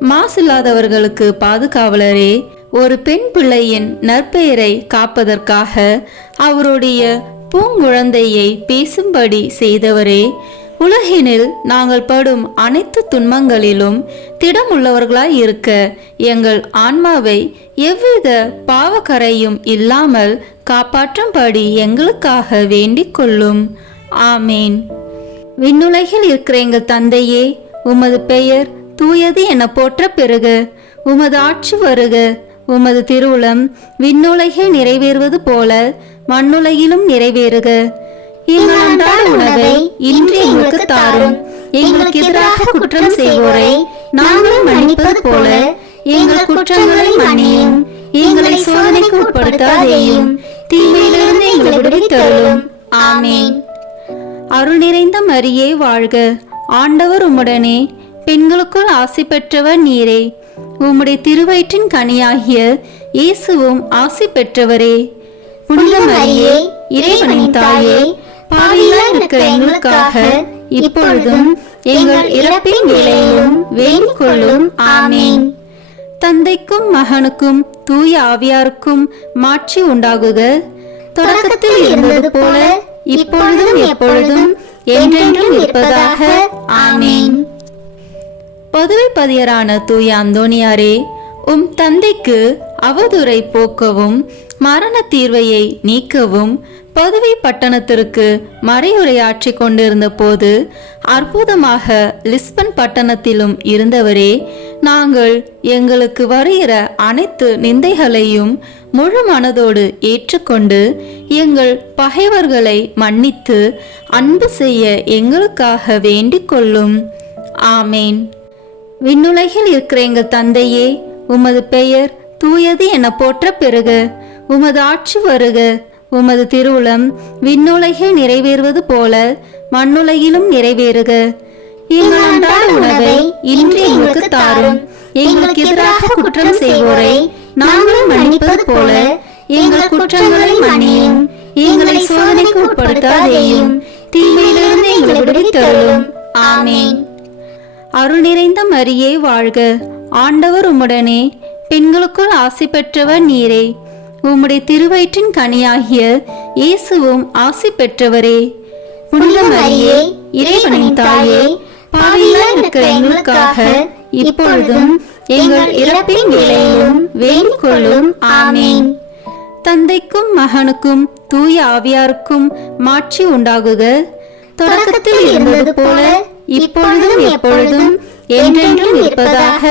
மாசில்லாதவர்களுக்கு பாதுகாவலரே, ஒரு பெண் பிள்ளையின் நற்பெயரை காப்பதற்காக அவருடைய பூங்குழந்தையை பேசும்படி செய்தவரே, உலகினில் நாங்கள் படும் அனைத்து துன்பங்களிலும் திடமுள்ளவர்களாய் இருக்க எங்கள் ஆன்மாவை எவ்வித பாவக்கரையும் இல்லாமல் காப்பாற்றும்படி எங்களுக்காக வேண்டிக் கொள்ளும். ஆமேன். விண்ணுலகில் இருக்கிற எங்கள் தந்தையே, உமது பெயர் தூயது என போற்ற பெறுக. உமது ஆட்சி வருக. உமது திருவுளம் விண்ணுலகில் நிறைவேறுவது போல மண்ணுலகிலும் நிறைவேறுக. எங்கள் அன்றாட உணவை இன்று எங்களுக்கு தாரும். எங்களுக்கு எதிராக குற்றம் செய்வோரை நாங்கள் மன்னிப்பது போல எங்கள் குற்றங்களை மன்னியும். எங்களை சோதனைக்கு உட்படுத்தாதேயும், தீமையிலிருந்து எங்களை விடுவித்தருளும். ஆமேன். அருள் நிறைந்த மரியே வாழ்க, ஆண்டவர் உம்முடனே, பெண்களுக்குள் ஆசி பெற்றவர் நீரே. உம்முடைய திருவயிற்றின் கனியாகிய இயேசுவும் ஆசி பெற்றவரே. புனித மரியே, இறைவனின் தாயே, பாவிகளாய் இருக்கிற எங்களுக்காக இப்பொழுதும் எங்கள் இறப்பின் வேளையிலும் வேண்டிக் கொள்ளும். ஆமேன். தந்தைக்கும் மகனுக்கும் தூய ஆவியாருக்கும் மாட்சி உண்டாகுக, தொடக்கத்தில் இருந்தது போல இப்பொழுதும் எப்பொழுதும் என்றென்றும் இருப்பதாக. ஆமேன். பதுவைப்பதியரான தூய அந்தோணியாரே, உம் தந்தைக்கு அவதூறை போக்கவும் மரண தீர்வையை நீக்கவும் பதுவை பட்டணத்திற்கு மறையுரையாற்றி கொண்டிருந்த போது அற்புதமாக லிஸ்பன் பட்டணத்திலும் இருந்தவரே, நாங்கள் எங்களுக்கு வருகிற அனைத்து நிந்தைகளையும் முழு மனதோடு ஏற்றுக்கொண்டு எங்கள் பகைவர்களை மன்னித்து அன்பு செய்ய எங்களுக்காக வேண்டிக் கொள்ளும். ஆமேன். விண்ணுலகில் இருக்கிற எங்கள் தந்தையே, உமது பெயர் தூயது என போற்ற பெறுக. உமது ஆட்சி வருக. உமது திருவுளம் விண்ணுலகில் நிறைவேறுவது போல மண்ணுலகிலும் நிறைவேறுக. எங்கள் அன்றாட உணவை இன்று எங்களுக்கு தாரும். எங்களுக்கு எதிராக குற்றம் செய்வோரை நாங்கள் மன்னிப்பது போல எங்கள் குற்றங்களை மன்னியும். எங்களை சோதனைக்கு உட்படுத்தாதேயும், தீமையிலிருந்து எங்களை விடுவித்தருளும். ஆமேன். அருள் நிறைந்த மரியே வாழ்க, ஆண்டவர் உம்முடனே, பெண்களுக்குள் ஆசி பெற்றவர் நீரே. உம்முடைய திருவயிற்றின் கனியாகிய இயேசுவும் ஆசி பெற்றவரே. புனித மரியே, இறைவனின் தாயே, பாவிகளாய் இருக்கிற எங்களுக்காக இப்பொழுதும் எங்கள் இறப்பின் வேளையிலும் வேண்டிக் கொள்ளும். ஆமேன். தந்தைக்கும் மகனுக்கும் தூய ஆவியாருக்கும் மாட்சி உண்டாகுக, தொடக்கத்தில் இருந்தது போல இப்பொழுதும் எப்பொழுதும் என்றென்றும் இருப்பதாக.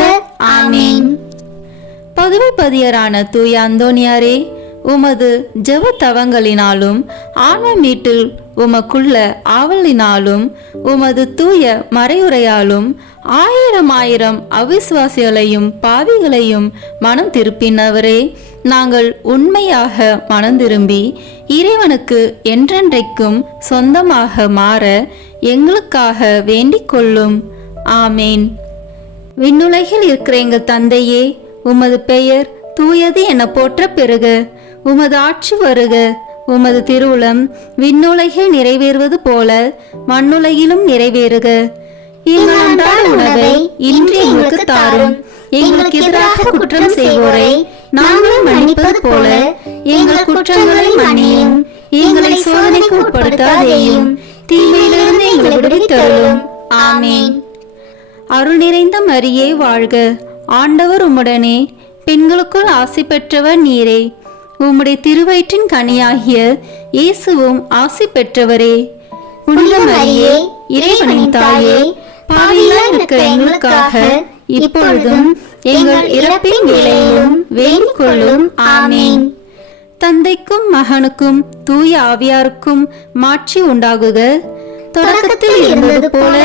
ஆமீன். பதுவை பதியரான தூய அந்தோனியாரே, உமது ஜெப தவங்களினாலும் ஆன்ம மீட்டில் உமக்குள்ள ஆவலினாலும் உமது தூய மறையுரையாலும் ஆயிரம் ஆயிரம் அவிசுவாசிகளையும் பாவிகளையும் மனம் திருப்பினவரே, நாங்கள் உண்மையாக மனம் திரும்பி இறைவனுக்கு என்றென்றைக்கும் சொந்தமாக மாற எங்களுக்காக வேண்டிக் கொள்ளும். ஆமேன். விண்ணுலகில் இருக்கிற எங்கள் தந்தையே, உமது பெயர் தூயது என போற்ற பெறுக. உமது ஆட்சி வருக. உமது திருவுளம் விண்ணுலகில் நிறைவேறுவது போல மண்ணுலகிலும் நிறைவேறுக. எங்கள் அன்றாட உணவை இன்று எங்களுக்கு தாரும். எங்களுக்கு எதிராக குற்றம் செய்வோரை நாங்கள் மன்னிப்பது போல எங்கள் குற்றங்களை மன்னியும். எங்களை சோதனைக்கு உட்படுத்தாதேயும், தீமையிலிருந்து எங்களை விடுவித்தருளும். ஆமேன். அருள் நிறைந்த மரியே வாழ்க. ஆண்டவர் உம்முடனே, பெண்களுக்குள் ஆசி பெற்றவர் நீரே. உம்முடைய திருவயிற்றின் கனியாகிய இயேசுவும் ஆசி பெற்றவரே. புனித மரியே, இறைவனின் தாயே, பாவிகளாய் இருக்கிற எங்களுக்காக இப்பொழுதும் எங்கள் இறப்பின் வேளையிலும் வேண்டிக் கொள்ளும். ஆமேன். தந்தைக்கும் மகனுக்கும் தூய ஆவியாருக்கும் மாட்சி உண்டாகுக. தொடக்கத்தில் இருந்தது போல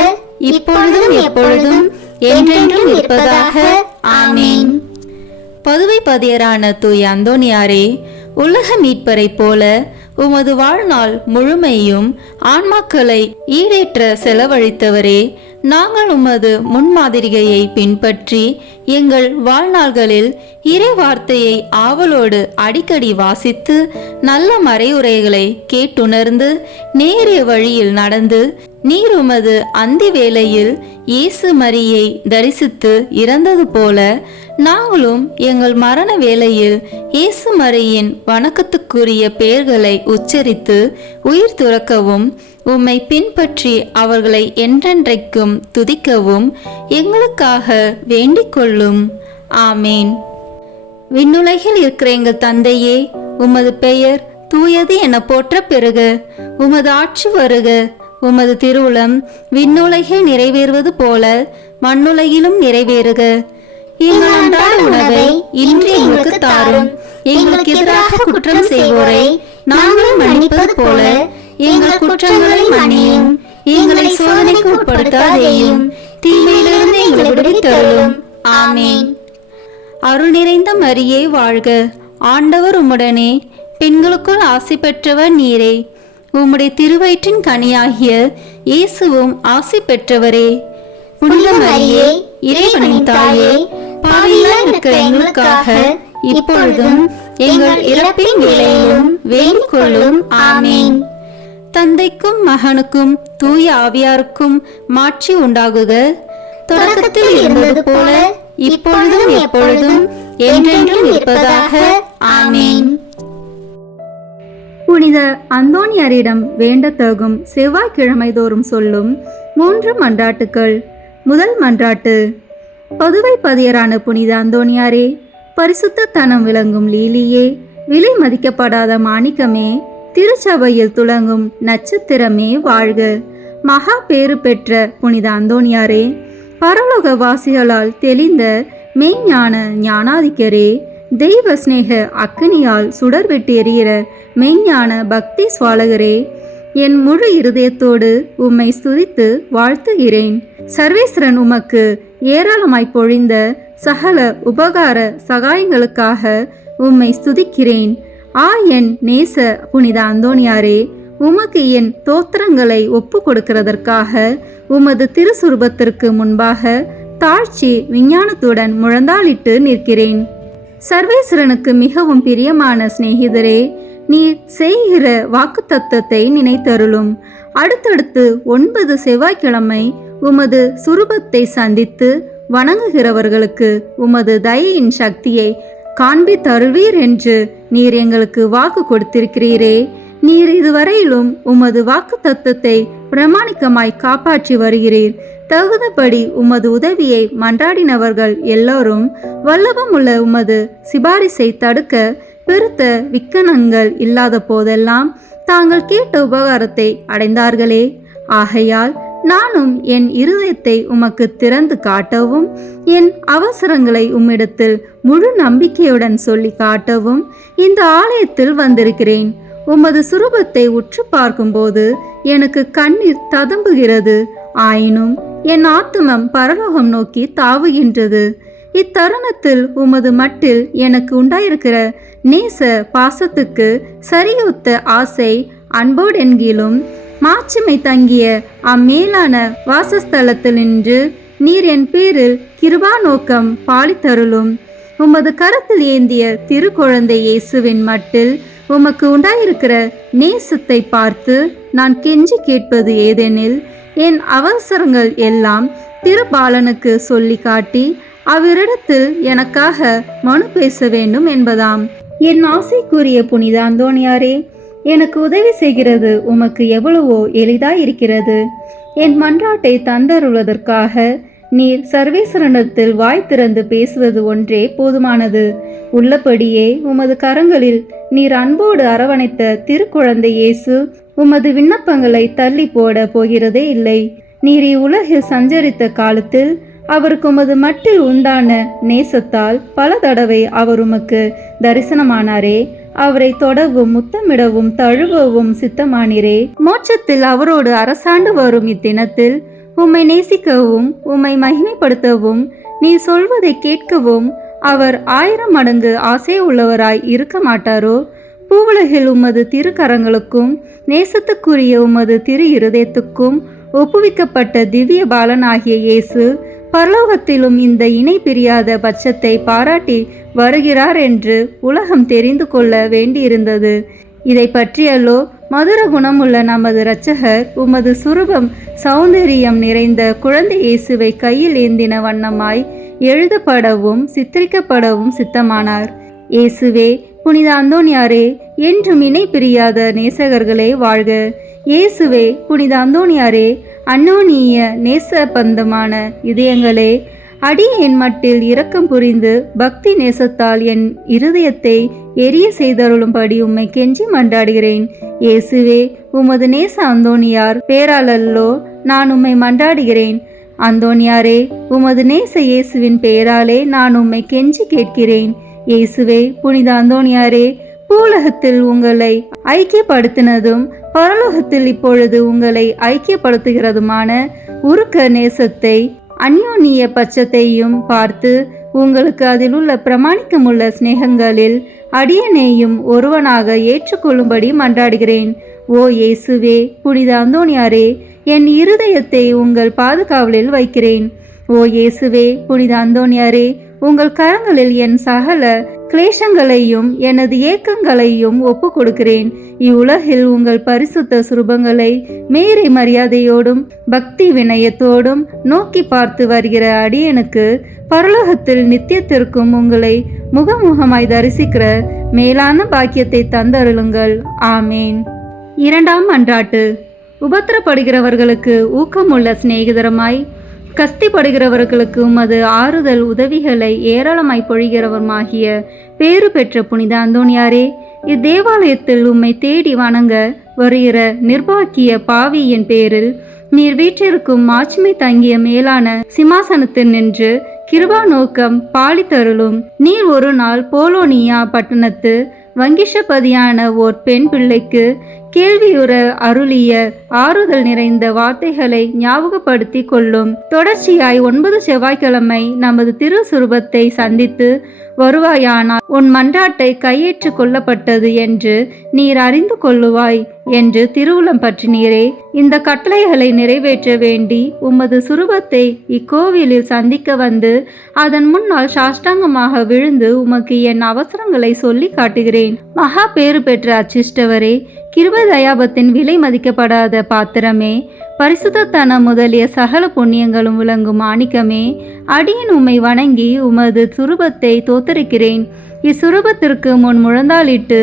இப்பொழுதும் எப்பொழுதும் என்றென்றும் இருப்பதாக. ஆமேன். பதுவை பதியரான தூய அந்தோனியாரே, உலக மீட்பரை போல உமது வாழ்நாள் முழுமையும் ஆன்மாக்களை ஈடேற்ற செலவழித்தவரே, நாங்கள் உமது முன்மாதிரிகையை பின்பற்றி எங்கள் வாழ்நாள்களில் இறை வார்த்தையை ஆவலோடு அடிக்கடி வாசித்து நல்ல மறையுரைகளை கேட்டுணர்ந்து நேரிய வழியில் நடந்து நீர் உமது அந்தி வேளையில் இயேசு மரியை தரிசித்து இறந்தது போல நாங்களும் எங்கள் மரண வேளையில் இயேசு மரியின் வணக்கத்துக்குரிய பெயர்களை உச்சரித்து உயிர் துறக்கவும் உம்மை பின்பற்றி அவர்களை என்றென்றைக்கும் துதிக்கவும் எங்களுக்காக வேண்டிக் கொள்ளும். ஆமேன். விண்ணுலகில் இருக்கிற எங்கள் தந்தையே, உமது பெயர் தூயது என போற்ற பெறுக. உமது ஆட்சி வருக. உமது திருவுளம் விண்ணுலகில் நிறைவேறுவது போல மண்ணுலகிலும் நிறைவேறுக. எங்கள் அன்றாட உணவை இன்று எங்களுக்கு தாரும். எங்களுக்கு எதிராக குற்றம் செய்வோரை நாங்கள் மன்னிப்பது போல எங்கள் குற்றங்களை மன்னியும். எங்களை சோதனைக்கு உட்படுத்தாதேயும், தீமையிலிருந்து எங்களை விடுவித்தருளும். ஆமேன். அருள் நிறைந்த மரியே வாழ்க. ஆண்டவர் உம்முடனே, பெண்களுக்குள் ஆசி பெற்றவர் நீரே. உம்முடைய திருவயிற்றின் கனியாகிய இயேசுவும் ஆசி பெற்றவரே. புனித மரியே, இறைவனின் தாயே, பாவிகளாய் இருக்கிற எங்களுக்காக இப்பொழுதும் எங்கள் இறப்பின் வேளையிலும் வேண்டிக் கொள்ளும். ஆமேன். தந்தைக்கும் மகனுக்கும் தூய ஆவியாருக்கும் மாட்சி உண்டாகுக. தொடக்கத்தில் இருந்தது போல இப்பொழுதும் எப்பொழுதும் என்றென்றும் இருப்பதாக. ஆமேன். புனித அந்தோனியாரிடம் வேண்டத்தகும் செவ்வாய்க்கிழமை தோறும் சொல்லும் 3 மன்றாட்டுக்கள். முதல் மன்றாட்டு. பதுவை பதியரான புனித அந்தோனியாரே, பரிசுத்த தனம் விளங்கும் லீலியே, விலை மதிக்கப்படாத மாணிக்கமே, திருச்சபையில் துளங்கும் நட்சத்திரமே வாழ்க. மகா பேறு பெற்ற புனித அந்தோனியாரே, பரலோக வாசிகளால் தெளிந்த மெய்ஞான ஞானாதிக்கரே, தெய்வ ஸ்நேக அக்கினியால் சுடர்விட்டு எரிகிற மெய்ஞான பக்தி சுவாலகரே, என் முழு இருதயத்தோடு உம்மை ஸ்துதித்து வாழ்த்துகிறேன். சர்வேஸ்வரன் உமக்கு ஏராளமாய் பொழிந்த சகல உபகார சகாயங்களுக்காக உம்மை ஸ்துதிக்கிறேன். என் நேச புனித அந்தோனியாரே, உமக்கு என் தோத்திரங்களை ஒப்பு கொடுக்கிறதற்காக உமது திருசுரூபத்திற்கு முன்பாக தாழ்ச்சி விஞ்ஞானத்துடன் முழந்தாளிட்டு நிற்கிறேன். சர்வேஸ்வரனுக்கு மிகவும் பிரியமான சிநேகிதரே, நீர் செய்கிற வாக்குத்தத்தத்தை நினைத்தருளும். அடுத்தடுத்து 9 செவ்வாய்க்கிழமை உமது சுரூபத்தை சந்தித்து வணங்குகிறவர்களுக்கு உமது தயையின் சக்தியை காண்பித்தருள்வீர் என்று நீர் எங்களுக்கு வாக்கு கொடுத்திருக்கிறீரே. நீர் இதுவரையிலும் உமது வாக்கு தத்துவத்தை பிரமாணிக்கமாய் காப்பாற்றி வருகிறீர். தகுந்தபடி உமது உதவியை மன்றாடினவர்கள் எல்லோரும் வல்லபமுள்ள உமது சிபாரிசை தடுக்க பெருத்த விக்கனங்கள் இல்லாத போதெல்லாம் தாங்கள் கேட்ட உபகாரத்தை அடைந்தார்களே. ஆகையால் நானும் என் இருதயத்தை உமக்கு திறந்து காட்டவும் என் அவசரங்களை உம்மிடத்தில் முழு நம்பிக்கையுடன் சொல்லி காட்டவும் இந்த ஆலயத்தில் வந்திருக்கிறேன். உமது சுரூபத்தை உற்று பார்க்கும்போது எனக்கு கண்ணீர் ததும்புகிறது. ஆயினும் என் ஆத்துமம் பரலோகம் நோக்கி தாவுகின்றது. இத்தருணத்தில் உமது மட்டில் எனக்கு உண்டாயிருக்கிற நேச பாசத்துக்கு சரியொத்த ஆசை அன்போடென்கிலும் மாட்சிமை தங்கிய அம்மேலான வாசஸ்தலத்தில் நின்று நீர் என் பேரில் கிருபா நோக்கம் பாலித்தருளும். உமது கரத்தில் ஏந்திய திருக்குழந்தை இயேசுவின் மட்டில் உமக்கு உண்டாயிருக்கிற நேசத்தை பார்த்து நான் கெஞ்சி கேட்பது ஏதெனில், என் அவசரங்கள் எல்லாம் திருபாலனுக்கு சொல்லி காட்டி அவரிடத்தில் எனக்காக மனு பேச வேண்டும் என்பதாம். என் ஆசைக்குரிய புனித அந்தோணியாரே, எனக்கு உதவி செய்கிறது உமக்கு எவ்வளவோ எளிதாயிருக்கிறது. என் மன்றாட்டை தந்தருள்வதற்காக நீர் சர்வேஸ்வரனிடத்தில் வாய் திறந்து பேசுவது ஒன்றே போதுமானது. உள்ளபடியே உமது கரங்களில் நீர் அன்போடு அரவணைத்த திருக்குழந்தை இயேசு உமது விண்ணப்பங்களை தள்ளி போட போகிறதே இல்லை. நீர் இவ்வுலகில் சஞ்சரித்த காலத்தில் அவருக்கு உமது மட்டில் உண்டான நேசத்தால் பல தடவை அவர் உமக்கு தரிசனமானாரே. அவரை தொடவும் முத்தமிடவும் தழுவவும் சித்தமானீரே. மோட்சத்தில் அவரோடு அரசாண்டு வரும் இத்தினத்தில் உம்மை நேசிக்கவும் உம்மை மகிமைப்படுத்தவும் நீ சொல்வதை கேட்கவும் அவர் 1000 மடங்கு ஆசை உள்ளவராய் இருக்க மாட்டாரோ? பூவுலகில் உமது திருக்கரங்களுக்கும் நேசத்துக்குரிய உமது திரு இருதயத்துக்கும் ஒப்புவிக்கப்பட்ட திவ்ய பாலனாகிய இயேசு பரலோகத்திலும் இந்த இணை பிரியாத பட்சத்தை பாராட்டி வருகிறார் என்று உலகம் தெரிந்து கொள்ள வேண்டியிருந்தது. இதை பற்றியல்லோ மதுர குணமுள்ள நமது இரட்சகர் உமது சுரூபம் சௌந்தரியம் நிறைந்த குழந்தை இயேசுவை கையில் ஏந்தின வண்ணமாய் எழுதப்படவும் சித்தரிக்கப்படவும் சித்தமானார். இயேசுவே, புனித அந்தோணியாரே, என்றும் இணை பிரியாத நேசகர்களே வாழ்க. இயேசுவே, புனித அந்தோணியாரே, அன்னோனிய நேச பந்தமான இதயங்களே, அடியேன் மட்டில் இரக்கம் புரிந்து பக்தி நேசத்தால் என் இருதயத்தை எரிய செய்தருளும்படி உம்மை கெஞ்சி மன்றாடுகிறேன். இயேசுவே, உமது நேச அந்தோணியார் பேராலல்லோ நான் உம்மை மன்றாடுகிறேன். அந்தோணியாரே, உமது நேச இயேசுவின் பெயராலே நான் உம்மை கெஞ்சி கேட்கிறேன். இயேசுவே, புனித அந்தோணியாரே, பூலகத்தில் உங்களை ஐக்கியப்படுத்தினதும் பரலோகத்தில் இப்பொழுது உங்களை ஐக்கியப்படுத்துகிறதுமான உருக்க நேசத்தை அந்யோன்ய பட்சத்தையும் பார்த்து உங்களுக்கு அதில் உள்ள பிரமாணிக்கமுள்ள சிநேகங்களில் அடியனையும் ஒருவனாக ஏற்றுக்கொள்ளும்படி மன்றாடுகிறேன். ஓ இயேசுவே, புனித அந்தோணியாரே, என் இருதயத்தை உங்கள் பாதுகாவலில் வைக்கிறேன். ஓ இயேசுவே, புனித அந்தோணியாரே, உங்கள் கரங்களில் என் சகல கிளேசங்களையும் எனது ஏக்கங்களையும் ஒப்பு கொடுக்கிறேன். இவ்வுலகில் உங்கள் பரிசுத்த சுரூபங்களை மேரி மரியாதையோடும் பக்தி வினயத்தோடும் நோக்கி பார்த்து வருகிற அடியனுக்கு பரலோகத்தில் நித்தியத்திற்கும் உங்களை முகமுகமாய் தரிசிக்கிற மேலான பாக்கியத்தை தந்தருளுங்கள். ஆமேன். 2ஆம் மன்றாட்டு. உபத்திரப்படுகிறவர்களுக்கு ஊக்கமுள்ள சிநேகிதரமாய் கஸ்திப்படுகிறவர்களுக்கு உமது ஆறுதல் உதவிகளை ஏராளமாய் பொழிகிறவருமாகிய பேறு பெற்ற புனித அந்தோணியாரே, இத்தேவாலயத்தில் உம்மை தேடி வணங்க வருகிற நிர்பாக்கிய பாவியின் பேரில் நீர் வீற்றிருக்கும் மாட்சிமை தங்கிய மேலான சிம்மாசனத்தில் நின்று கிருபா நோக்கம் பாலித்தருளும். நீர் ஒரு நாள் போலோனியா பட்டணத்து வங்கிஷபதியான ஓர் பெண் பிள்ளைக்கு கேள்வியுற அருளிய ஆறுதல் நிறைந்த வார்த்தைகளை ஞாபகப்படுத்தி கொள்ளும். தொடர்ச்சியாய் 9 செவ்வாய்க்கிழமை நமது திரு சுரூபத்தை சந்தித்து வருவாயானால் உன் மன்றாட்டை கையேற்று கொள்ளப்பட்டது என்று நீர் அறிந்து கொள்ளுவாய் என்று திருவுளம் பற்றினீரே. இந்த கட்டளைகளை நிறைவேற்ற வேண்டி உமது சுரூபத்தை இக்கோவிலில் சந்திக்க வந்து அதன் முன்னால் சாஷ்டாங்கமாக விழுந்து உமக்கு என் அவசரங்களை சொல்லி காட்டுகிறேன். மகா பேறு பெற்ற அச்சிஷ்டவரே, கிருபை தயாபத்தின் விலை மதிக்கப்படாத பாத்திரமே, பரிசுத்தத்தனம் முதலிய சகல புண்ணியங்களும் விளங்கும் மாணிக்கமே, அடியேன் உம்மை வணங்கி உமது சுரூபத்தை தோத்தரிக்கிறேன். இச்சுரூபத்திற்கு முன் முழந்தாளிட்டு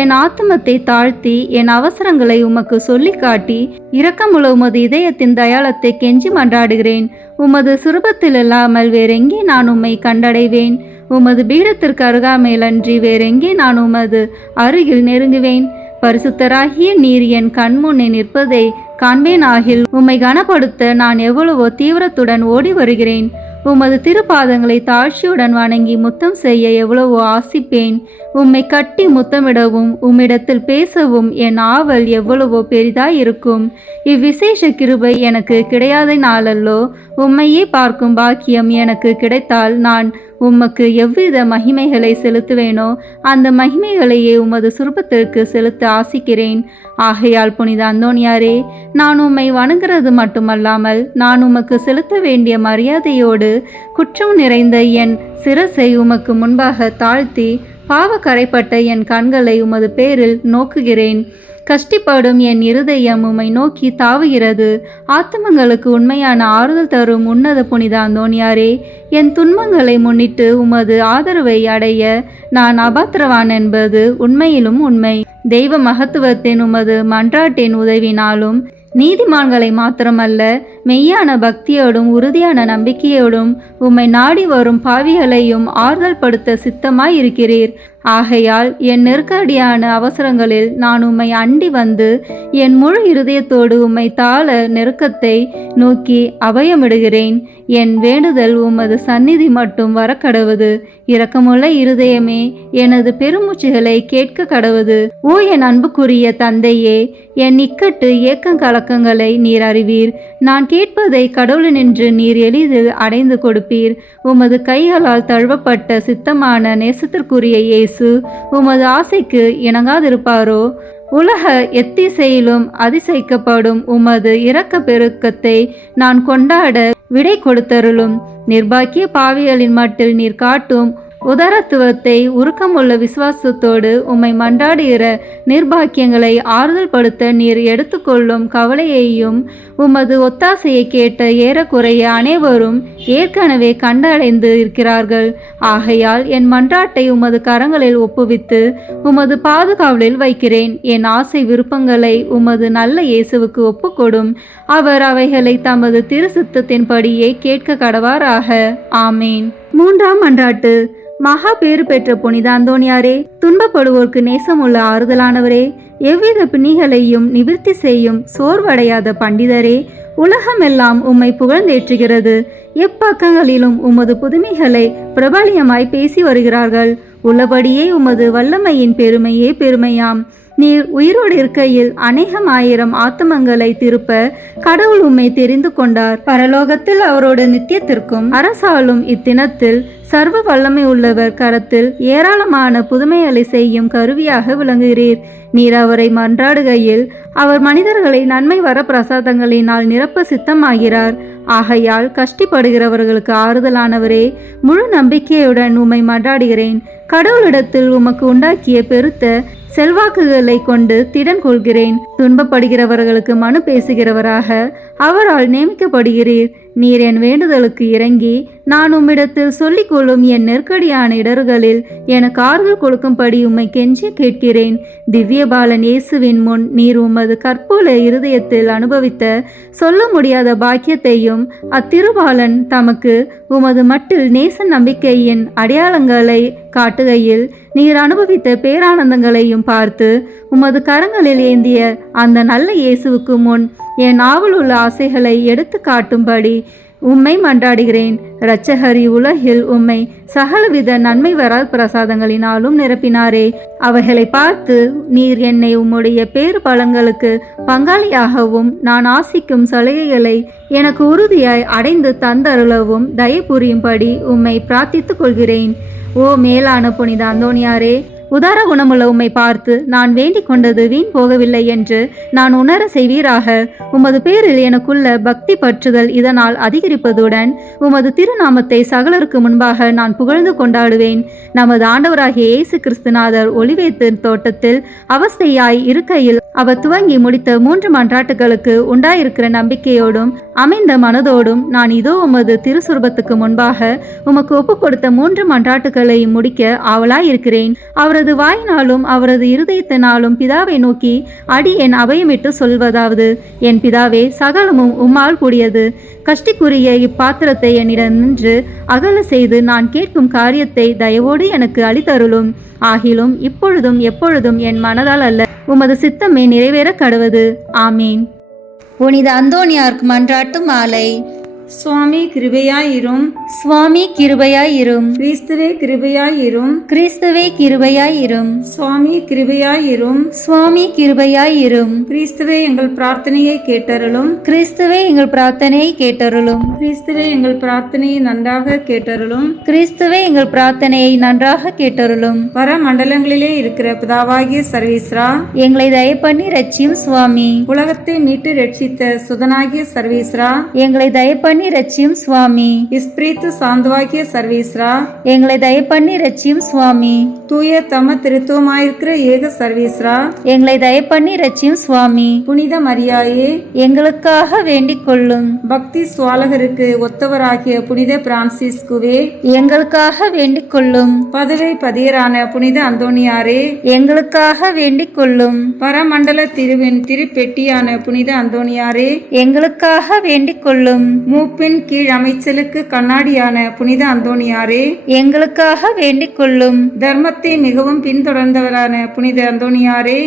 என் ஆத்துமத்தை தாழ்த்தி என் அவசரங்களை உமக்கு சொல்லி காட்டி இரக்கமுள்ள உமது இதயத்தின் தயாளத்தை கெஞ்சி மன்றாடுகிறேன். உமது சுரூபத்தில் இல்லாமல் வேறெங்கே நான் உம்மை கண்டடைவேன்? உமது பீடத்திற்கு அருகாமையிலன்றி வேறெங்கே நான் உமது அருகில் நெருங்குவேன்? பரிசுத்தராகிய நீர் என் கண்முன்னே நிற்பதை காண்பேனாகில் உம்மை கனப்படுத்த நான் எவ்வளவோ தீவிரத்துடன் ஓடி வருகிறேன். உமது திருப்பாதங்களை தாழ்ச்சியுடன் வணங்கி முத்தம் செய்ய எவ்வளவோ ஆசிப்பேன். உம்மை கட்டி முத்தமிடவும் உம்மிடத்தில் பேசவும் என் ஆவல் எவ்வளவோ பெரிதாயிருக்கும். இவ்விசேஷ கிருபை எனக்கு கிடையாத நாளல்லோ. உம்மையே பார்க்கும் பாக்கியம் எனக்கு கிடைத்தால் நான் உமக்கு எவ்வித மகிமைகளை செலுத்துவேனோ அந்த மகிமைகளையே உமது சுரூபத்திற்கு செலுத்த ஆசிக்கிறேன். ஆகையால் புனித அந்தோணியாரே, நான் உம்மை வணங்குறது மட்டுமல்லாமல் நான் உமக்கு செலுத்த வேண்டிய மரியாதையோடு குற்றம் நிறைந்த என் சிரசை உமக்கு முன்பாக தாழ்த்தி பாவக்கரைப்பட்ட என் கண்களை உமது பேரில் நோக்குகிறேன். கஷ்டிப்படும் என் இருதயம் உம்மை நோக்கி தாவுகிறது. ஆத்துமங்களுக்கு உண்மையான ஆறுதல் தரும் உன்னத புனித அந்தோணியாரே, என் துன்பங்களை முன்னிட்டு உமது ஆதரவை அடைய நான் அபாத்திரவான் என்பது உண்மையிலும் உண்மை. தெய்வ மகத்துவத்தின் உமது மன்றாட்டின் உதவினாலும் நீதிமான்களை மாத்திரமல்ல, மெய்யான பக்தியோடும் உறுதியான நம்பிக்கையோடும் உம்மை நாடி வரும் பாவிகளையும் ஆறுதல் படுத்த சித்தமாய் இருக்கிறீர். ஆகையால் என் நெருக்கடியான அவசரங்களில் நான் உம்மை அண்டி வந்து என் முழு இருதயத்தோடு உம்மை தாழ நெருக்கத்தை நோக்கி அபயமிடுகிறேன். என் வேண்டுதல் உமது சந்நிதி மட்டும் வரக்கடவுது. இரக்கமுள்ள இருதயமே, எனது பெருமூச்சுகளை கேட்க கடவுது. ஓ என் அன்புக்குரிய தந்தையே, என் இக்கட்டு ஏக்கங்கலக்கங்களை நீர் அறிவீர். நான் கேட்பதை கடவுளினின்று நீர் எளிதில் அடைந்து கொடுப்பீர். உமது கைகளால் தழுவப்பட்ட சித்தமான நேசத்திற்குரிய இயேசு உமது ஆசைக்கு இணங்காதிருப்பாரோ? உலக எத்திசையிலும் அதிசயிக்கப்படும் உமது இரக்க பெருக்கத்தை நான் கொண்டாட விடை கொடுத்தருளும். நிர்பாக்கிய பாவிகளின் மட்டில் நீர் காட்டும் உதரத்துவத்தை உருக்கமுள்ள விசுவாசத்தோடு உம்மை மன்றாடுகிற நிர்பாக்கியங்களை ஆறுதல் படுத்த நீர் எடுத்துக்கொள்ளும் கவலையையும் உமது ஒத்தாசையை கேட்ட ஏறக்குறைய அனைவரும் ஏற்கனவே கண்டடைந்து இருக்கிறார்கள். ஆகையால் என் மன்றாட்டை உமது கரங்களில் ஒப்புவித்து உமது பாதுகாவலில் வைக்கிறேன். என் ஆசை விருப்பங்களை உமது நல்ல இயேசுவுக்கு ஒப்புக்கொடும். அவர் அவைகளை தமது திருசித்தத்தின்படியே கேட்க கடவாராக. ஆமேன். மூன்றாம் மன்றாட்டு. மகா பேறு பெற்ற புனித அந்தோணியாரே, துன்பப்படுவோர்க்கு நேசமுள்ள ஆறுதலானவரே, எவ்வித பிணிகளையும் நிவிர்த்தி செய்யும் சோர்வடையாத பண்டிதரே, உலகமெல்லாம் உம்மை புகழ்ந்தேற்றுகிறது. எப்பக்கங்களிலும் உமது புதுமைகளை பிரபலியமாய் பேசி வருகிறார்கள். உள்ளபடியே உமது வல்லமையின் பெருமையே பெருமையாம். நீர் உயிரோடு இருக்கையில் அநேகம் ஆயிரம் ஆத்துமங்களை திருப்ப கடவுள் உம்மை தெரிந்து கொண்டார். பரலோகத்தில் அவரோட நித்தியத்திற்கும் அரசாலும் இத்தினத்தில் சர்வ வல்லமை உள்ளவர் கரத்தில் ஏராளமான புதுமைகளை செய்யும் கருவியாக விளங்குகிறீர். நீர் அவரை மன்றாடுகையில் அவர் மனிதர்களை நன்மை வர பிரசாதங்களினால் நிரப்ப சித்தமாகிறார். ஆகையால் கஷ்டப்படுகிறவர்களுக்கு ஆறுதலானவரே, முழு நம்பிக்கையுடன் உம்மை மன்றாடுகிறேன். கடவுளிடத்தில் உமக்கு உண்டாக்கிய பெருத்த செல்வாக்குகளை கொண்டு திடன் கொள்கிறேன். துன்பப்படுகிறவர்களுக்கு மனு பேசுகிறவராக அவரால் நியமிக்கப்படுகிறீர். நீர் என் வேண்டுதலுக்கு இறங்கி நான் உம்மிடத்தில் சொல்லிக் கொள்ளும் என் நெருக்கடியான இடர்களில் எனக்கு ஆறுதல் கொடுக்கும்படி உம்மை கெஞ்சி கேட்கிறேன். திவ்ய பாலன் இயேசுவின் முன் நீர் உமது கற்புள்ள இருதயத்தில் அனுபவித்த சொல்ல முடியாத பாக்கியத்தையும் அத்திருபாலன் தமக்கு உமது மட்டில் நேச நம்பிக்கையின் அடையாளங்களை காட்டுகையில் நீர் அனுபவித்த பேரானந்தங்களையும் பார்த்து உமது கரங்களில் ஏந்திய அந்த நல்ல இயேசுவுக்கு முன் என் ஆவலுள்ள ஆசைகளை எடுத்து காட்டும்படி உம்மை மன்றாடுகிறேன். இரட்சகரி உலகில் உம்மை சகலவித நன்மை வரா பிரசாதங்களினாலும் நிரப்பினாரே. அவைகளை பார்த்து நீர் என்னை உம்முடைய பேறு பலன்களுக்கு பங்காளியாகவும் நான் ஆசிக்கும் சலுகைகளை எனக்கு உறுதியாய் அடைந்து தந்தருளவும் தயை புரியும்படி உம்மை பிரார்த்தித்துக் கொள்கிறேன். ஓ மேலான புனித அந்தோணியாரே, உதார குணமுள்ள உம்மை பார்த்து நான் வேண்டிக் கொண்டது வீண் போகவில்லை என்று நான் உணர செய்வீராக. உமது பேரில் எனக்குள்ள பக்தி பற்றுதல் இதனால் அதிகரிப்பதுடன் உமது திருநாமத்தை சகலருக்கு முன்பாக நான் புகழ்ந்து கொண்டாடுவேன். நமது ஆண்டவராகிய இயேசு கிறிஸ்துநாதர் ஒலிவேத்து தோட்டத்தில் அவஸ்தையாய் இருக்கையில் அவர் துவங்கி முடித்த 3 மன்றாட்டுகளுக்கு உண்டாயிருக்கிற நம்பிக்கையோடும் அமைந்த மனதோடும் நான் இதோ உமது திருசுரூபத்துக்கு முன்பாக உமக்கு ஒப்பு கொடுத்த 3 மன்றாட்டுகளை முடிக்க ஆவலாயிருக்கிறேன். அவரது அவரது வாயினாலும் அவரது இருதயத்தினாலும் பிதாவை நோக்கி அடியேன் அபயமிட்டு சொல்வதாவது, என் பிதாவே, சகலமும் உம்மால் கூடியது. கஷ்டிக்குரிய இப்பாத்திரத்தை என்னிடம் நின்று அகல செய்து நான் கேட்கும் காரியத்தை தயவோடு எனக்கு அளித்தருளும். ஆகிலும் இப்பொழுதும் எப்பொழுதும் என் மனதால் அல்ல, உமது சித்தமே நிறைவேற கடவது. ஆமீன். புனித அந்தோனியாருக்கு மன்றாட்டு மாலை. சுவாமி கிருபையாயிரும். சுவாமி கிருபையாயிரும். கிறிஸ்துவே கிருபையாயிரும். கிறிஸ்துவே கிருபையாயிரும். சுவாமி கிருபையாயிரும். சுவாமி கிருபையாயிரும். கிறிஸ்துவே எங்கள் பிரார்த்தனையை கேட்டருளும். கிறிஸ்துவே எங்கள் பிரார்த்தனையை கேட்டருளும். கிறிஸ்துவே எங்கள் பிரார்த்தனையை நன்றாக கேட்டருளும். கிறிஸ்துவே எங்கள் பிரார்த்தனையை நன்றாக கேட்டருளும். பரமண்டலங்களிலே இருக்கிற பிதாவாகிய சர்வீஸ்ரா, எங்களை தயப்பண்ணி ரட்சியும் சுவாமி. உலகத்தை மீட்டு ரட்சித்த சுதனாகிய சர்வீஸ்ரா, எங்களை தயப்பண்ணி ரட்சியும் சுவாமி. இஸ்பிரித்து சாந்தவாகிய சர்வீஸ்ரா, எங்களை தயப்பண்ணி ரட்சியும் சுவாமி. தூய தம திருத்துவமாயிருக்கிற ஏக சர்வீஸ்ரா, எங்களை தயப்பண்ணி ரட்சியும் சுவாமி. புனித மரியாயே, எங்களுக்காக வேண்டிக் கொள்ளும். பக்தி சுவாலகருக்கு ஒத்தவராகிய புனித பிரான்சிஸ்குவே, எங்களுக்காக வேண்டிக் கொள்ளும். பதுவை பதியரான புனித அந்தோனியாரே, எங்களுக்காக வேண்டிக் கொள்ளும். பரமண்டல திருவின் திருப்பெட்டியான புனித அந்தோனியாரே, எங்களுக்காக வேண்டிக் கொள்ளும். மூப்பின் கீழ் அமைச்சலுக்கு கண்ணாடியான புனித அந்தோனியாரே, எங்களுக்காக வேண்டிக் கொள்ளும். தர்மத்தை மிகவும் பின்தொடர்ந்தவரான புனித அந்தோனியாரே,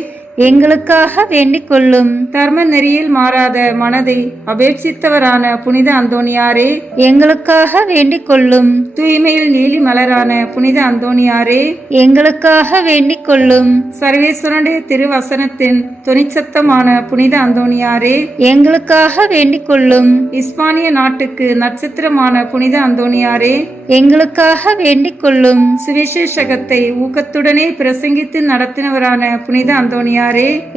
எங்களுக்காக வேண்டிக் கொள்ளும். தர்ம நெறியில் மாறாத மனதை அபேட்சித்தவரான புனித அந்தோனியாரே, எங்களுக்காக வேண்டிக் கொள்ளும். தூய்மையில் நீலி மலரான புனித அந்தோனியாரே, எங்களுக்காக வேண்டிக் கொள்ளும். சர்வேஸ்வரனுடைய திருவசனத்தின் தொனிச்சத்தமான புனித அந்தோனியாரே, எங்களுக்காக வேண்டிக் கொள்ளும். இஸ்பானிய நாட்டுக்கு நட்சத்திரமான புனித அந்தோனியாரே, எங்களுக்காக வேண்டிக் கொள்ளும். சுவிசேஷகத்தை ஊக்கத்துடனே பிரசங்கித்து நடத்தினவரான புனித அந்தோனியாரே,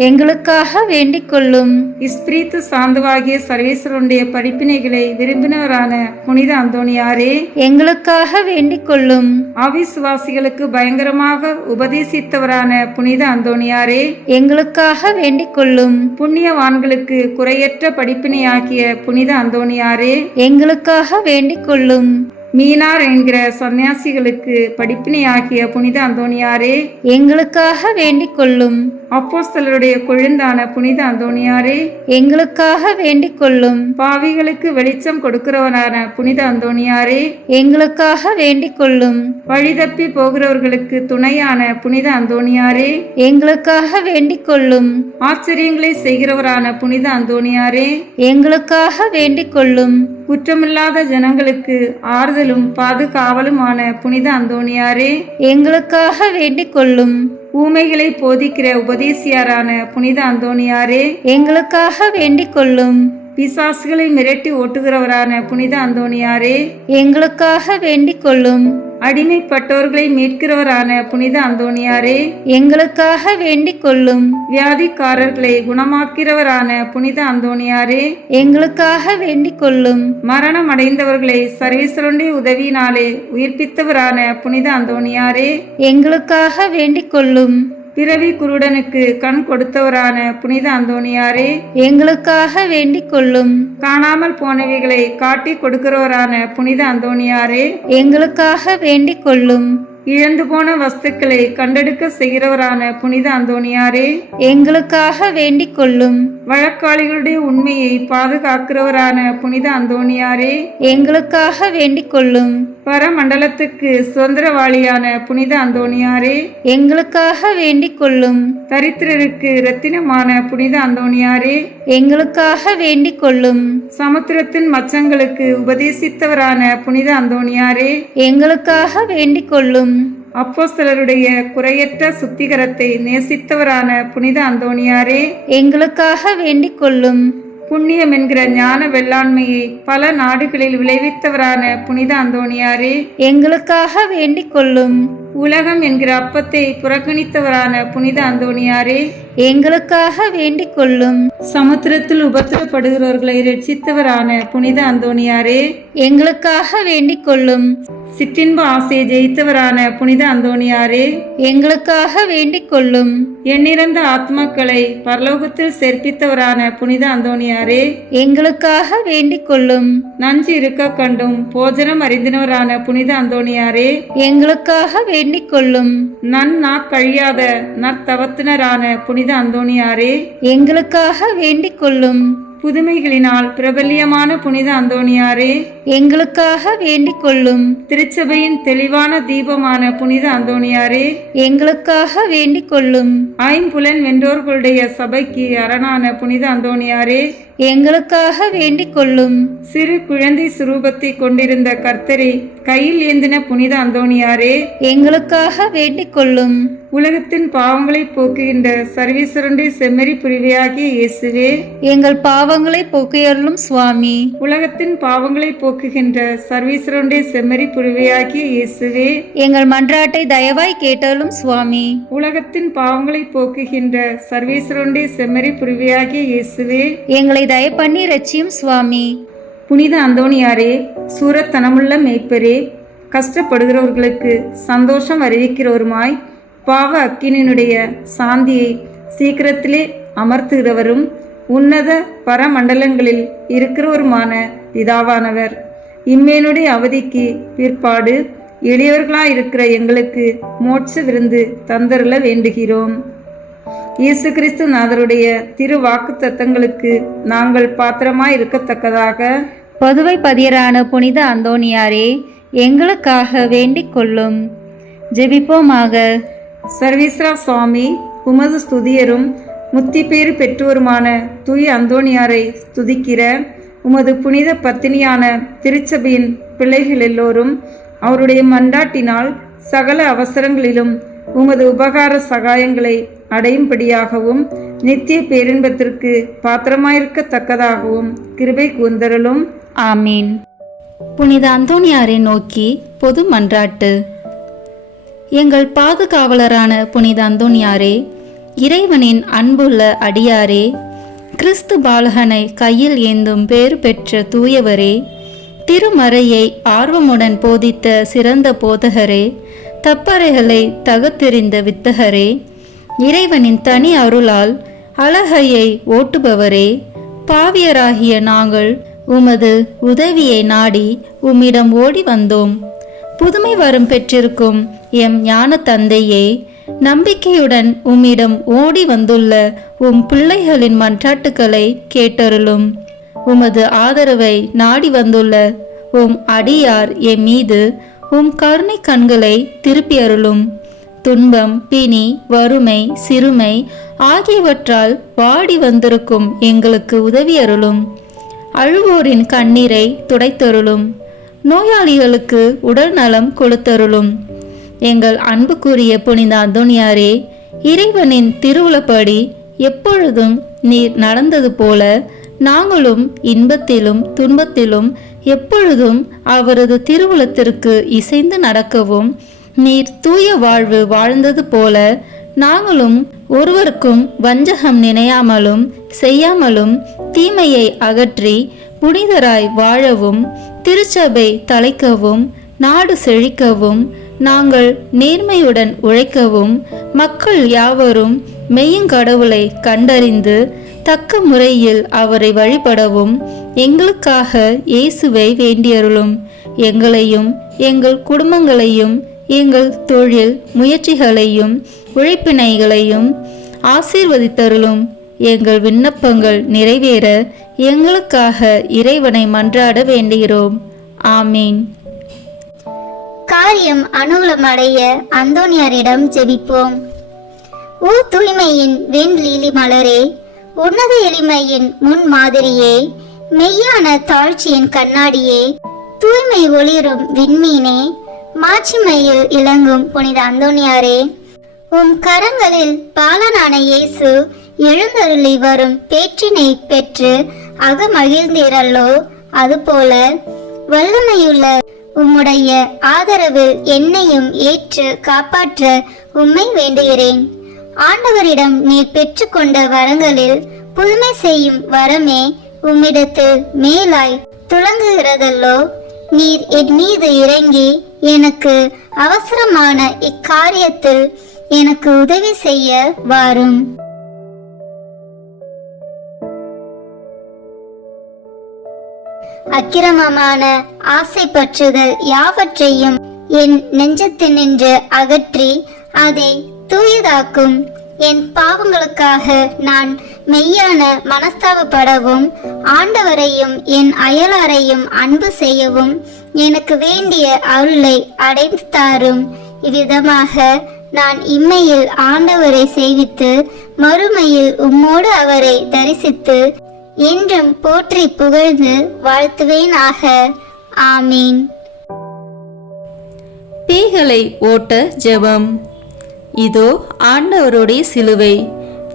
எங்களுக்காக வேண்டிக் கொள்ளும். இஸ்பிரித்து சாந்தவாகிய சர்வேஸ்வரனுடைய படிப்பினைகளை விரும்பினவரான புனித அந்தோனியாரே, எங்களுக்காக வேண்டிக் கொள்ளும். அவிசுவாசிகளுக்கு பயங்கரமாக உபதேசித்தவரான புனித அந்தோனியாரே, எங்களுக்காக வேண்டிக் கொள்ளும். புண்ணியவான்களுக்கு குறையற்ற படிப்பினையாகிய புனித அந்தோனியாரே, எங்களுக்காக வேண்டிக் கொள்ளும். மீனார் என்கிற சன்னியாசிகளுக்கு படிப்பினையாகிய புனித அந்தோனியாரே, எங்களுக்காக வேண்டிக் கொள்ளும். அப்போஸ்தலருடைய கொழுந்தான புனித அந்தோனியாரே, எங்களுக்காக வேண்டிக் கொள்ளும். பாவிகளுக்கு வெளிச்சம் கொடுக்கிறவனான புனித அந்தோனியாரே, எங்களுக்காக வேண்டிக் கொள்ளும். வழிதப்பி போகிறவர்களுக்கு துணையான புனித அந்தோனியாரே, எங்களுக்காக வேண்டிக் கொள்ளும். ஆச்சரியங்களை செய்கிறவரான புனித அந்தோனியாரே, எங்களுக்காக வேண்டிக் கொள்ளும். குற்றமில்லாத ஜனங்களுக்கு ஆறுதலும் பாதுகாவலுமான புனித அந்தோனியாரே, எங்களுக்காக வேண்டிக் கொள்ளும். ஊமைகளை போதிக்கிற உபதேசியாரான புனித அந்தோனியாரே, எங்களுக்காக வேண்டிக் கொள்ளும். பிசாசுகளை மிரட்டி ஓட்டுகிறவரான புனித அந்தோனியாரே, எங்களுக்காக வேண்டிக் கொள்ளும். அடிமைப்பட்டோர்களை மீட்கிறவரான புனித அந்தோனியாரே, எங்களுக்காக வேண்டிக் கொள்ளும். வியாதிக்காரர்களை குணமாக்கிறவரான புனித அந்தோனியாரே, எங்களுக்காக வேண்டிக் கொள்ளும். மரணம் அடைந்தவர்களை சர்வேஸ்வரனுடைய உதவியினாலே உயிர்ப்பித்தவரான புனித அந்தோனியாரே, எங்களுக்காக வேண்டிக் கொள்ளும். பிறவி குருடனுக்கு கண் கொடுத்தவரான புனித அந்தோனியாரே, எங்களுக்காக வேண்டிக் கொள்ளும். காணாமல் போனவைகளை காட்டி கொடுக்கிறவரான புனித அந்தோனியாரே, எங்களுக்காக வேண்டிக் கொள்ளும். இழந்து போன வஸ்துக்களை கண்டெடுக்க செய்கிறவரான புனித அந்தோனியாரே, எங்களுக்காக வேண்டிக் கொள்ளும். வழக்காளிகளுடைய உண்மையை பாதுகாக்கிறவரான புனித அந்தோனியாரே, எங்களுக்காக வேண்டிக் கொள்ளும். பரமண்டலத்துக்கு சுதந்திரவாளியான புனித அந்தோனியாரே, எங்களுக்காக வேண்டிக் கொள்ளும். தரித்திரருக்கு இரத்தினமான புனித அந்தோனியாரே, எங்களுக்காக வேண்டிக் கொள்ளும். சமுத்திரத்தின் மச்சங்களுக்கு உபதேசித்தவரான புனித அந்தோனியாரே, எங்களுக்காக வேண்டிக் கொள்ளும். அப்போஸ்தலருடைய குறையற்ற சுத்திகரத்தை நேசித்தவரான புனித அந்தோனியாரே, எங்களுக்காக வேண்டிக் கொள்ளும். புண்ணியம் என்கிற ஞான வெள்ளாண்மையை பல நாடுகளில் விளைவித்தவரான புனித அந்தோனியாரே, எங்களுக்காக வேண்டிக் கொள்ளும். உலகம் என்கிற அப்பத்தை புறக்கணித்தவரான புனித அந்தோனியாரே, எங்களுக்காக வேண்டிக் கொள்ளும். சமுத்திரத்தில் உபத்திரப்படுகிறவர்களை ரட்சித்தவரான புனித அந்தோனியாரே, எங்களுக்காக வேண்டிக் கொள்ளும். சிற்றின்ப ஆசையை ஜெயித்தவரான புனித அந்தோணியாரே, எங்களுக்காக வேண்டிக் கொள்ளும். எண்ணிறந்த ஆத்மாக்களை பரலோகத்தில் சேர்ப்பித்தவரான புனித அந்தோணியாரே, எங்களுக்காக வேண்டிக் கொள்ளும். நஞ்சு இருக்க கண்டும் போஜனம் அறிந்தினவரான புனித அந்தோணியாரே, எங்களுக்காக வேண்டிக் கொள்ளும். கழியாத நற்தவத்தினரான புனித அந்தோணியாரே, எங்களுக்காக வேண்டிக் கொள்ளும். புதுமைகளினால் பிரபல்யமான புனித அந்தோணியாரே, எங்களுக்காக வேண்டிக் கொள்ளும். திருச்சபையின் தெளிவான தீபமான புனித அந்தோணியாரே, எங்களுக்காக வேண்டிக் கொள்ளும். ஐம்புலன் வென்றோர்களுடைய சபைக்கு அரணான புனித அந்தோணியாரே, எங்களுக்காக வேண்டிக் கொள்ளும். சிறு குழந்தை சுரூபத்தை கொண்டிருந்த கர்த்தரை கையில் ஏந்தின புனித அந்தோணியாரே, எங்களுக்காக வேண்டிக் கொள்ளும். உலகத்தின் பாவங்களை போக்குகின்ற சர்வீஸ்வரனுடைய செம்மறி புரிவையாகிய இயேசுவே, எங்கள் பாவங்களை போக்கியருளும் சுவாமி. உலகத்தின் பாவங்களை போக்குகின்ற சர்வீஸ்வரனுடைய செம்மறி புரிவையாகிய இயேசுவே, எங்கள் மன்றாட்டை தயவாய் கேட்டருளும் சுவாமி. உலகத்தின் பாவங்களை போக்குகின்ற சர்வீஸ்வரனுடைய செம்மறி புரிவையாகிய இயேசுவே, எங்களை தயப்பண்ணி ரட்சியும் சுவாமி. புனித அந்தோணியாரே, சூரத்தனமுள்ள மேய்ப்பரே, கஷ்டப்படுகிறவர்களுக்கு சந்தோஷம் அறிவிக்கிறவருமாய் பாவ அக்கினியினுடைய சாந்தியை சீக்கிரத்திலே அமர்த்துகிறவரும் உன்னத பரமண்டலங்களில் இருக்கிறவருமான பிதாவானவர், இம்மேனுடைய அவதிக்கு பிற்பாடு எளியவர்களாயிருக்கிற எங்களுக்கு மோட்ச விருந்து தந்தருள வேண்டுகிறோம். இயேசு கிறிஸ்து நாதருடைய திரு வாக்கு தத்தங்களுக்கு நாங்கள் பாத்திரமாய் இருக்கத்தக்கதாக பதுவை பதியரான புனித அந்தோணியாரே, எங்களுக்காக வேண்டிக் கொள்ளும். ஜெபிப்போமாக. சர்வீஸ்வரா சுவாமி, உமது ஸ்துதியரும் முத்தி பேறு பெற்றோருமான தூய அந்தோணியாரை ஸ்துதிக்கிற உமது புனித பத்தினியான திருச்சபையின் பிள்ளைகள் எல்லோரும் அவருடைய மன்றாட்டினால் சகல அவசரங்களிலும் உமது உபகார சகாயங்களை அடையும்படியாகவும் நித்திய பேரின்பத்திற்கு பாத்திரமாயிருக்கத்தக்கதாகவும் கிருபை கூர்ந்தருளும். ஆமீன். புனித அந்தோணியாரை நோக்கி பொது மன்றாட்டு. எங்கள் பாதுகாவலரான புனித அந்தோணியாரே, இறைவனின் அன்புள்ள அடியாரே, கிறிஸ்து பாலகனை கையில் ஏந்தும் பேறு பெற்ற தூயவரே, திருமறையை ஆர்வமுடன் போதித்த சிறந்த போதகரே, தப்பறைகளை தகத்தெறிந்த வித்தகரே, இறைவனின் தனி அருளால் அழகையை ஓட்டுபவரே, பாவியராகிய நாங்கள் உமது உதவியை நாடி உம்மிடம் ஓடி வந்தோம். புதுமை வரம் பெற்றிருக்கும் எம் ஞான தந்தையே, நம்பிக்கையுடன் உம்மிடம் ஓடி வந்துள்ள உம் பிள்ளைகளின் மன்றாட்டுக்களை கேட்டருளும். உமது ஆதரவை நாடி வந்துள்ள உம் அடியார் எம் மீது உம் கருணை கண்களை திருப்பி அருளும். துன்பம், பிணி, வறுமை, சிறுமை ஆகியவற்றால் வாடி வந்திருக்கும் எங்களுக்கு உதவி அருளும். அழுவோரின் கண்ணீரை துடைத்தருளும். நோயாளிகளுக்கு உடல் நலம் கொடுத்தருளும். எங்கள் அன்புக்குரிய புனித அந்தோணியாரே, இறைவனின் திருவுளப்படி எப்பொழுதும் நீர் நடந்தது போல நாங்களும் இன்பத்திலும் துன்பத்திலும் எப்பொழுதும் அவரது திருவுளத்திற்கு இசைந்து நடக்கவும், நீர் தூய வாழ்வு வாழ்ந்தது போல நாங்களும் ஒருவருக்கும் வஞ்சகம் நினையாமலும் செய்யாமலும் தீமையை அகற்றி புனிதராய் வாழவும், திருச்சபை தலைக்கவும், நாடு செழிக்கவும், நாங்கள் நேர்மையுடன் உழைக்கவும், மக்கள் யாவரும் மெய்யுங்கடவுளை கண்டறிந்து தக்க முறையில் அவரை வழிபடவும் எங்களுக்காக இயேசுவை வேண்டியருளும். எங்களையும் எங்கள் குடும்பங்களையும் எங்கள் தொழில் முயற்சிகளையும் உழைப்பினைகளையும் ஆசீர்வதித்தருளும். எங்கள் விண்ணப்பங்கள் நிறைவேற எங்களுக்காக இறைவனை மன்றாட வேண்டுகிறோம். ஆமீன். காரியம் அனுகூலமடைய அந்தோணியாரிடம் ஜெபிப்போம். ஓ தூய்மையின் வெண்லீலி மலரே, உன்னத எளிமையின் முன் மாதிரியே, மெய்யான தாழ்ச்சியின் கண்ணாடியே, தூய்மை ஒளிரும் விண்மீனே, மாட்சிமையில் இளங்கும் புனித அந்தோணியாரே, உம் கரங்களில் பாலனான இயேசு எழுந்தருளி வரும் பேற்றினை பெற்று அகமகிழ்ந்தீரல்லோ, அதுபோல வல்லமையுள்ள உம்முடைய ஆதரவில் என்னையும் ஏற்று காப்பாற்ற உம்மை வேண்டுகிறேன். ஆண்டவரிடம் நீர் பெற்றுக்கொண்ட வரங்களில் புதுமை செய்யும் வரமே உம்மிடத்தில் மேலாய் துளங்குகிறதல்லோ. நீர் என் மீது இறங்கி எனக்கு அவசரமான இக்காரியத்தில் எனக்கு உதவி செய்ய வாரும். அக்கிரமமான ஆசை பற்றுதல் யாவற்றையும் என் நெஞ்சத்தினின்று அகற்றி அதை தூயதாக்கும். என் பாவங்களுக்காக நான் மெய்யான மனஸ்தாபப்படவும் ஆண்டவரையும் என் அயலாரையும் அன்பு செய்யவும் எனக்கு வேண்டிய அருளை அடைந்து தாரும். இவ்விதமாக நான் இம்மையில் ஆண்டவரை சேவித்து மறுமையில் உம்மோடு அவரை தரிசித்து என்றும் போற்றி புகழ்ந்து வாழ்த்துவேனாக. ஆமீன். பேய்களை ஓட்ட ஜெபம். இதோ ஆண்டவருடைய சிலுவை.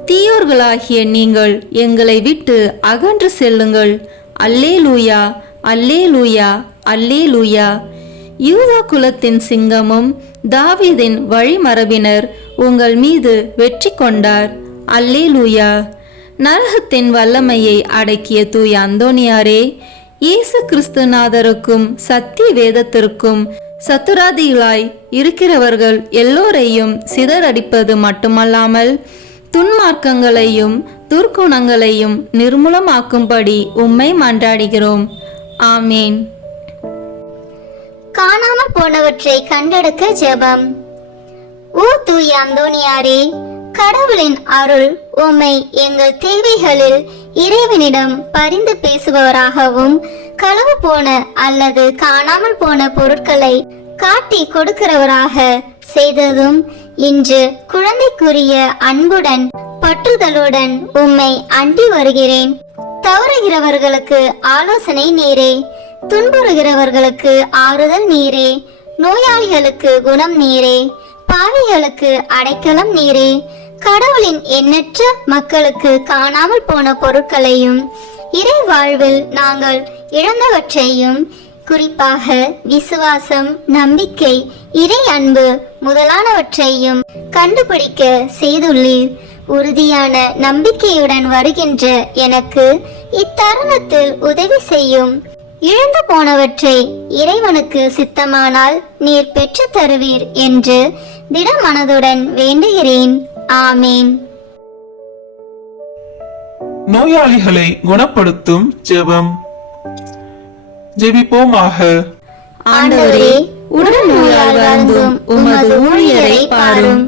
தீயோர்களாகிய நீங்கள் எங்களை விட்டு அகன்று செல்லுங்கள். அல்லேலூயா, அல்லேலூயா, அல்லேலூயா. யூதா குலத்தின் சிங்கமும் தாவீதின் வழிமரபினர் உங்கள் மீது வெற்றி கொண்டார். அல்லேலூயா. நரகத்தின் வல்லமையை அடக்கிய தூய அந்தோனியாரே, இயேசு கிறிஸ்துநாதருக்கும் சத்திய வேதத்திற்கும் சத்துராதிகளாய் இருக்கிறவர்கள் எல்லோரையும் சிதறடிப்பது மட்டுமல்லாமல் துன்மார்க்கங்களையும் துர்க்குணங்களையும் நிர்மூலமாக்கும்படி உம்மை மன்றாடுகிறோம். ஆமீன். காணாமல் போனவற்றை கண்டெடுக்க ஜெபம். ஓ தூய அந்தோனியாரே, கடவுளின் அருள் உம்மை எங்கள் தேவைகளில் இறைவனிடம் பரிந்து பேசுபவராகவும் களவு போன அல்லது காணாமல் போன பொருட்களை காட்டி கொடுக்கிறவராக செய்ததும் இன்று குழந்தைக்குரிய அன்புடன் பற்றுதலுடன் உம்மை அண்டி வருகிறேன். தவறுகிறவர்களுக்கு ஆலோசனை நீரே, துன்புறுகிறவர்களுக்கு ஆறுதல் நீரே, நோயாளிகளுக்கு குணம் நீரே, பாவிகளுக்கு அடைக்கலம் நீரே. கடவுளின் எண்ணற்ற மக்களுக்கு காணாமல் போன பொருட்களையும் இறை வாழ்வில் நாங்கள் இழந்தவற்றையும், குறிப்பாக விசுவாசம், நம்பிக்கை, இறை அன்பு முதலானவற்றையும் கண்டுபிடிக்க செய்துள்ளீர். உறுதியான நம்பிக்கையுடன் வருகின்ற எனக்கு இத்தருணத்தில் உதவி செய்யும். இழந்து போனவற்றை இறைவனுக்கு சித்தமானால் நீர் பெற்று தருவீர் என்று திடமனதுடன் வேண்டுகிறேன். ஆமீன். நோயாளிகளை குணப்படுத்தும் ஜெபம். ஜெபிப்போமாக. ஆண்டவரே, உடல் நோயால் வருந்தும் உமது ஊழியரை பாரும்.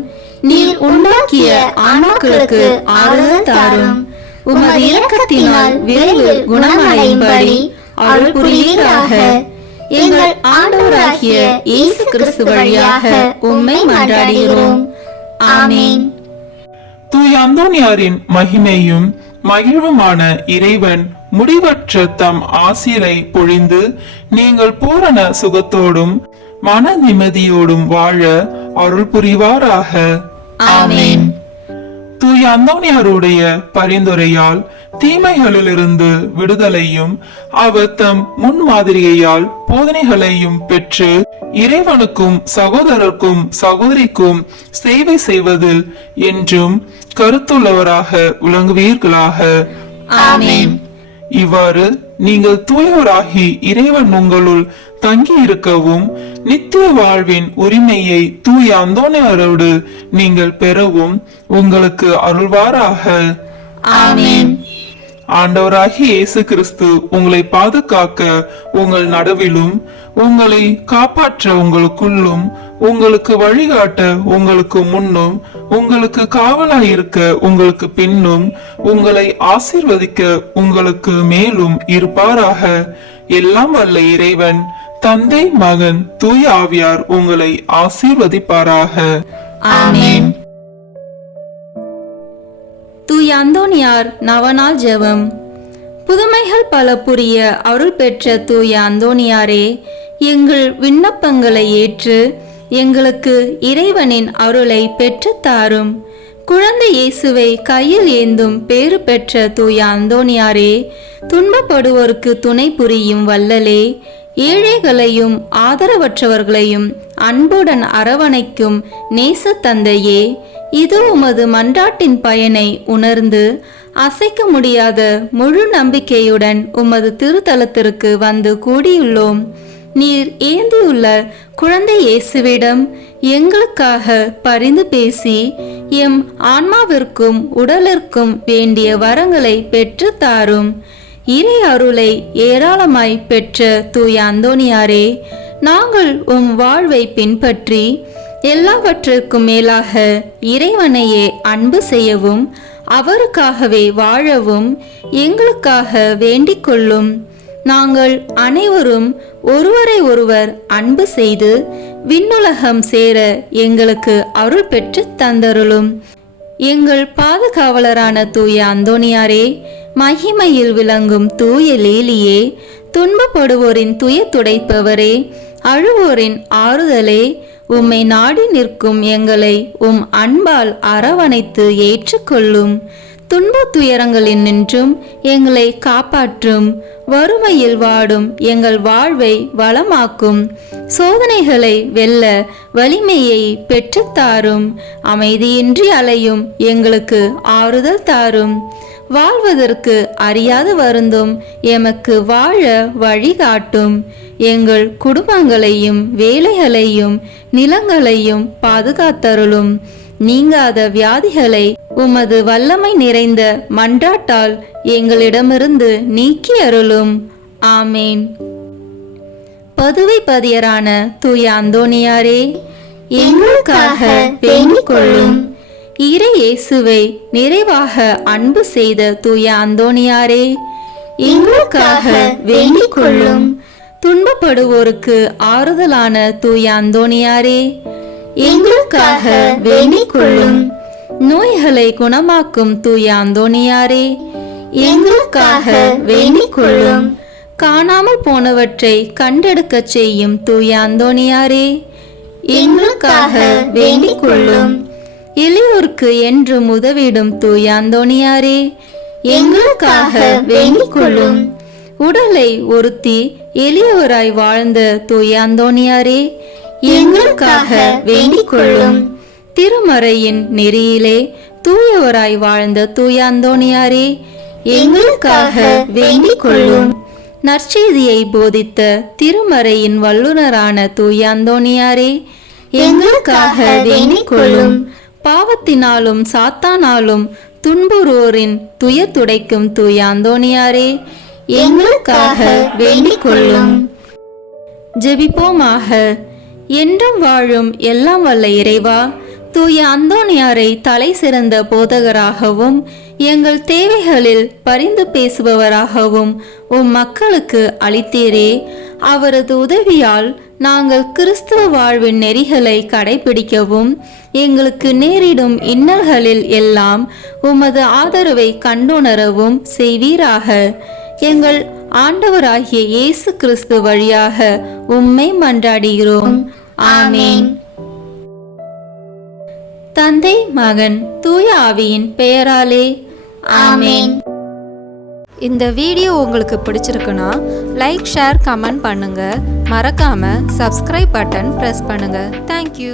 நீர் உண்டாக்கிய ஆன்மாக்களுக்கு ஆறுதல் தாரும். உமது இரக்கத்தினால் விரைவில் குணமடையும்படி அருள் புரிவீராக. எங்கள் ஆண்டவராகிய இயேசு கிறிஸ்து வழியாக உம்மை மன்றாடுகிறோம். ஆமீன். தூய அந்தோனியாரின் மகிமையும் மகிழ்வுமான இறைவன் முடிவற்ற தம் ஆசிரை பொழிந்து நீங்கள் பூரண சுகத்தோடும் மன நிம்மதியோடும் வாழ அருள் புரிவாராக. ஆமீன். தூய அந்தோனியாருடைய பரிந்துரையால் தீமைகளிலிருந்து விடுதலையும் அவர் தம் முன்மாதிரியையால் போதனைகளையும் பெற்று இறைவனுக்கும் சகோதரருக்கும் சகோதரிக்கும் சேவை செய்வதில் என்றும் கருத்துள்ளவராக விளங்குவீர்களாக. ஆமீன். இவ்வாறு நீங்கள் தூயோராகி இறைவன் உங்களுள் தங்கி இருக்கவும் நித்திய வாழ்வின் உரிமையை தூய அந்தோனியாரோடு நீங்கள் பெறவும் உங்களுக்கு அருள்வாராக. ஆமீன். ஆண்டவராகிய இயேசு கிறிஸ்து உங்களை பாதுகாக்க உங்கள் நடுவிலும் உங்களை காப்பாற்ற உங்களுக்குள்ளும் உங்களுக்கு வழிகாட்ட உங்களுக்கு முன்னும் உங்களுக்கு காவலாயிருக்க உங்களுக்கு பின்னும் உங்களை ஆசீர்வதிக்க உங்களுக்கு மேலும் இருப்பாராக. எல்லாம் வல்ல இறைவன் தந்தை, மகன், தூய ஆவியார் உங்களை ஆசீர்வதிப்பாராக. ஆமீன். தூய அந்தோனியார் நவநாள் ஜெபம். புதுமைகள் பல புரிய அருள் பெற்ற தூய அந்தோனியாரே, எங்கள் விண்ணப்பங்களை ஏற்று எங்களுக்கு இறைவனின் அருளை பெற்றுத் தாரும். குழந்தை இயேசுவை கையில் ஏந்தும் பேறு பெற்ற தூய அந்தோனியாரே, துன்பப்படுவோருக்கு துணை புரியும் வல்லலே, ஏழைகளையும் ஆதரவற்றவர்களையும் அன்புடன் அரவணைக்கும் நேச தந்தையே, இது உமது மன்றாட்டின் பயனை உணர்ந்து அசைக்க முடியாத முழு நம்பிக்கையுடன் உமது திருத்தலத்திற்கு வந்து கூடியுள்ளோம். நீர் ஏந்தியுள்ள குழந்தை இயேசுவிடம் எங்களுக்காக பரிந்து பேசி எம் ஆன்மாவிற்கும் உடலிற்கும் வேண்டிய வரங்களை பெற்று தாரும். இறை அருளை ஏராளமாய் பெற்ற தூய அந்தோணியாரே, நாங்கள் உம் வாழ்வை பின்பற்றி எல்லாவற்றிற்கும் மேலாக இறைவனையே அன்பு செய்யவும் அவருக்காகவே வாழவும் எங்களுக்காக வேண்டிக் கொள்ளும். நாங்கள் அனைவரும் ஒருவரை ஒருவர் அன்பு செய்து விண்ணுலகம் சேர எங்களுக்கு அருள் பெற்று தந்தருளும். எங்கள் பாதுகாவலரான தூய அந்தோணியாரே, மகிமையில் விளங்கும் தூய லேலியே, துன்பப்படுவோரின் துய துடைப்பவரே, அழுவோரின் ஆறுதலே, உம்மை நாடி நிற்கும் எங்களை உம் அன்பால் அரவணைத்து ஏற்றுக்கொள்ளும். துன்பத் துயரங்களில் நின்றும் எங்களை காப்பாற்றும். வறுமையில் வாடும் எங்கள் வாழ்வை வளமாக்கும். சோதனைகளை வெல்ல வலிமையை பெற்றுத்தாரும். அமைதியின்றி அலையும் எங்களுக்கு ஆறுதல் தாரும். வாழ்வதற்கு அறியாது வருந்தும் எமக்கு வாழ வழிகாட்டும். எங்கள் குடும்பங்களையும் வேலைகளையும் நிலங்களையும் பாதுகாத்தருளும். நீங்காத வியாதிகளை உமது வல்லமை நிறைந்த மன்றாட்டால் எங்களிடமிருந்து நீக்கி அருளும். ஆமேன். பதுவை பதியரான தூய அந்தோணியாரே, எங்களுக்காக வேண்டிக் கொள்ளும். இறை இயேசுவை நிறைவாக அன்பு செய்த தூய அந்தோணியாரே, எங்களுக்காக வேண்டிக் கொள்ளும். துன்பப்படுவோருக்கு ஆறுதலான தூய அந்தோணியாரே, எங்களுக்காக வேண்டிக் கொள்ளும். நோய்களை குணமாக்கும் தூய அந்தோணியாரே, எங்களுக்காக வேண்டிக் கொள்ளும். காணாமல் போனவற்றை கண்டெடுக்க செய்யும் தூய அந்தோணியாரே, எங்களுக்காக வேண்டிக் கொள்ளும். எளியோருக்கு என்றும் உதவிடும் தூய அந்தோணியாரே, எங்களுக்காக வேண்டிக் கொள்ளும். உடலை ஒருத்தி எளியவராய் வாழ்ந்த தூய அந்தோணியாரே, எங்களுக்காக வேண்டிக் கொள்ளும். திருமறையின் நெறியிலே தூயவராய் வாழ்ந்த தூய அந்தோணியாரே, எங்களுக்காக வேண்டிக் கொள்ளும். நற்செய்தியை போதித்த திருமறையின் வல்லுனரான தூய அந்தோணியாரே, எங்களுக்காக வேண்டிக் கொள்ளும். பாவத்தினாலும் சாத்தானாலும் துன்புறுவோரின் துயர் துடைக்கும் தூய அந்தோணியாரே, எங்களுக்காக வேண்டிக் கொள்ளும். ஜெபிப்போமாக. என்றும் வாழும் எல்லாம் வல்ல இறைவா, தூய அந்தோணியாரை தலை சிறந்த போதகராகவும் எங்கள் தேவைகளில் பரிந்து பேசுபவராகவும் உம் மக்களுக்கு அளித்தீரே. அவரது உதவியால் நாங்கள் கிறிஸ்துவ வாழ்வின் நெறிகளை கடைபிடிக்கவும் எங்களுக்கு நேரிடும் இன்னல்களில் எல்லாம் உமது ஆதரவை கண்டுணரவும் செய்வீராக. எங்கள் ஆண்டவராகிய இயேசு கிறிஸ்து வழியாக உம்மை மன்றாடுகிறோம். ஆமேன். தந்தை, மகன், தூய ஆவியின் பெயராலே ஆமேன். இந்த வீடியோ உங்களுக்கு பிடிச்சிருக்குன்னா லைக், ஷேர், கமெண்ட் பண்ணுங்க. மறக்காம சப்ஸ்கிரைப் பட்டன் பிரஸ் பண்ணுங்க. தேங்க்யூ.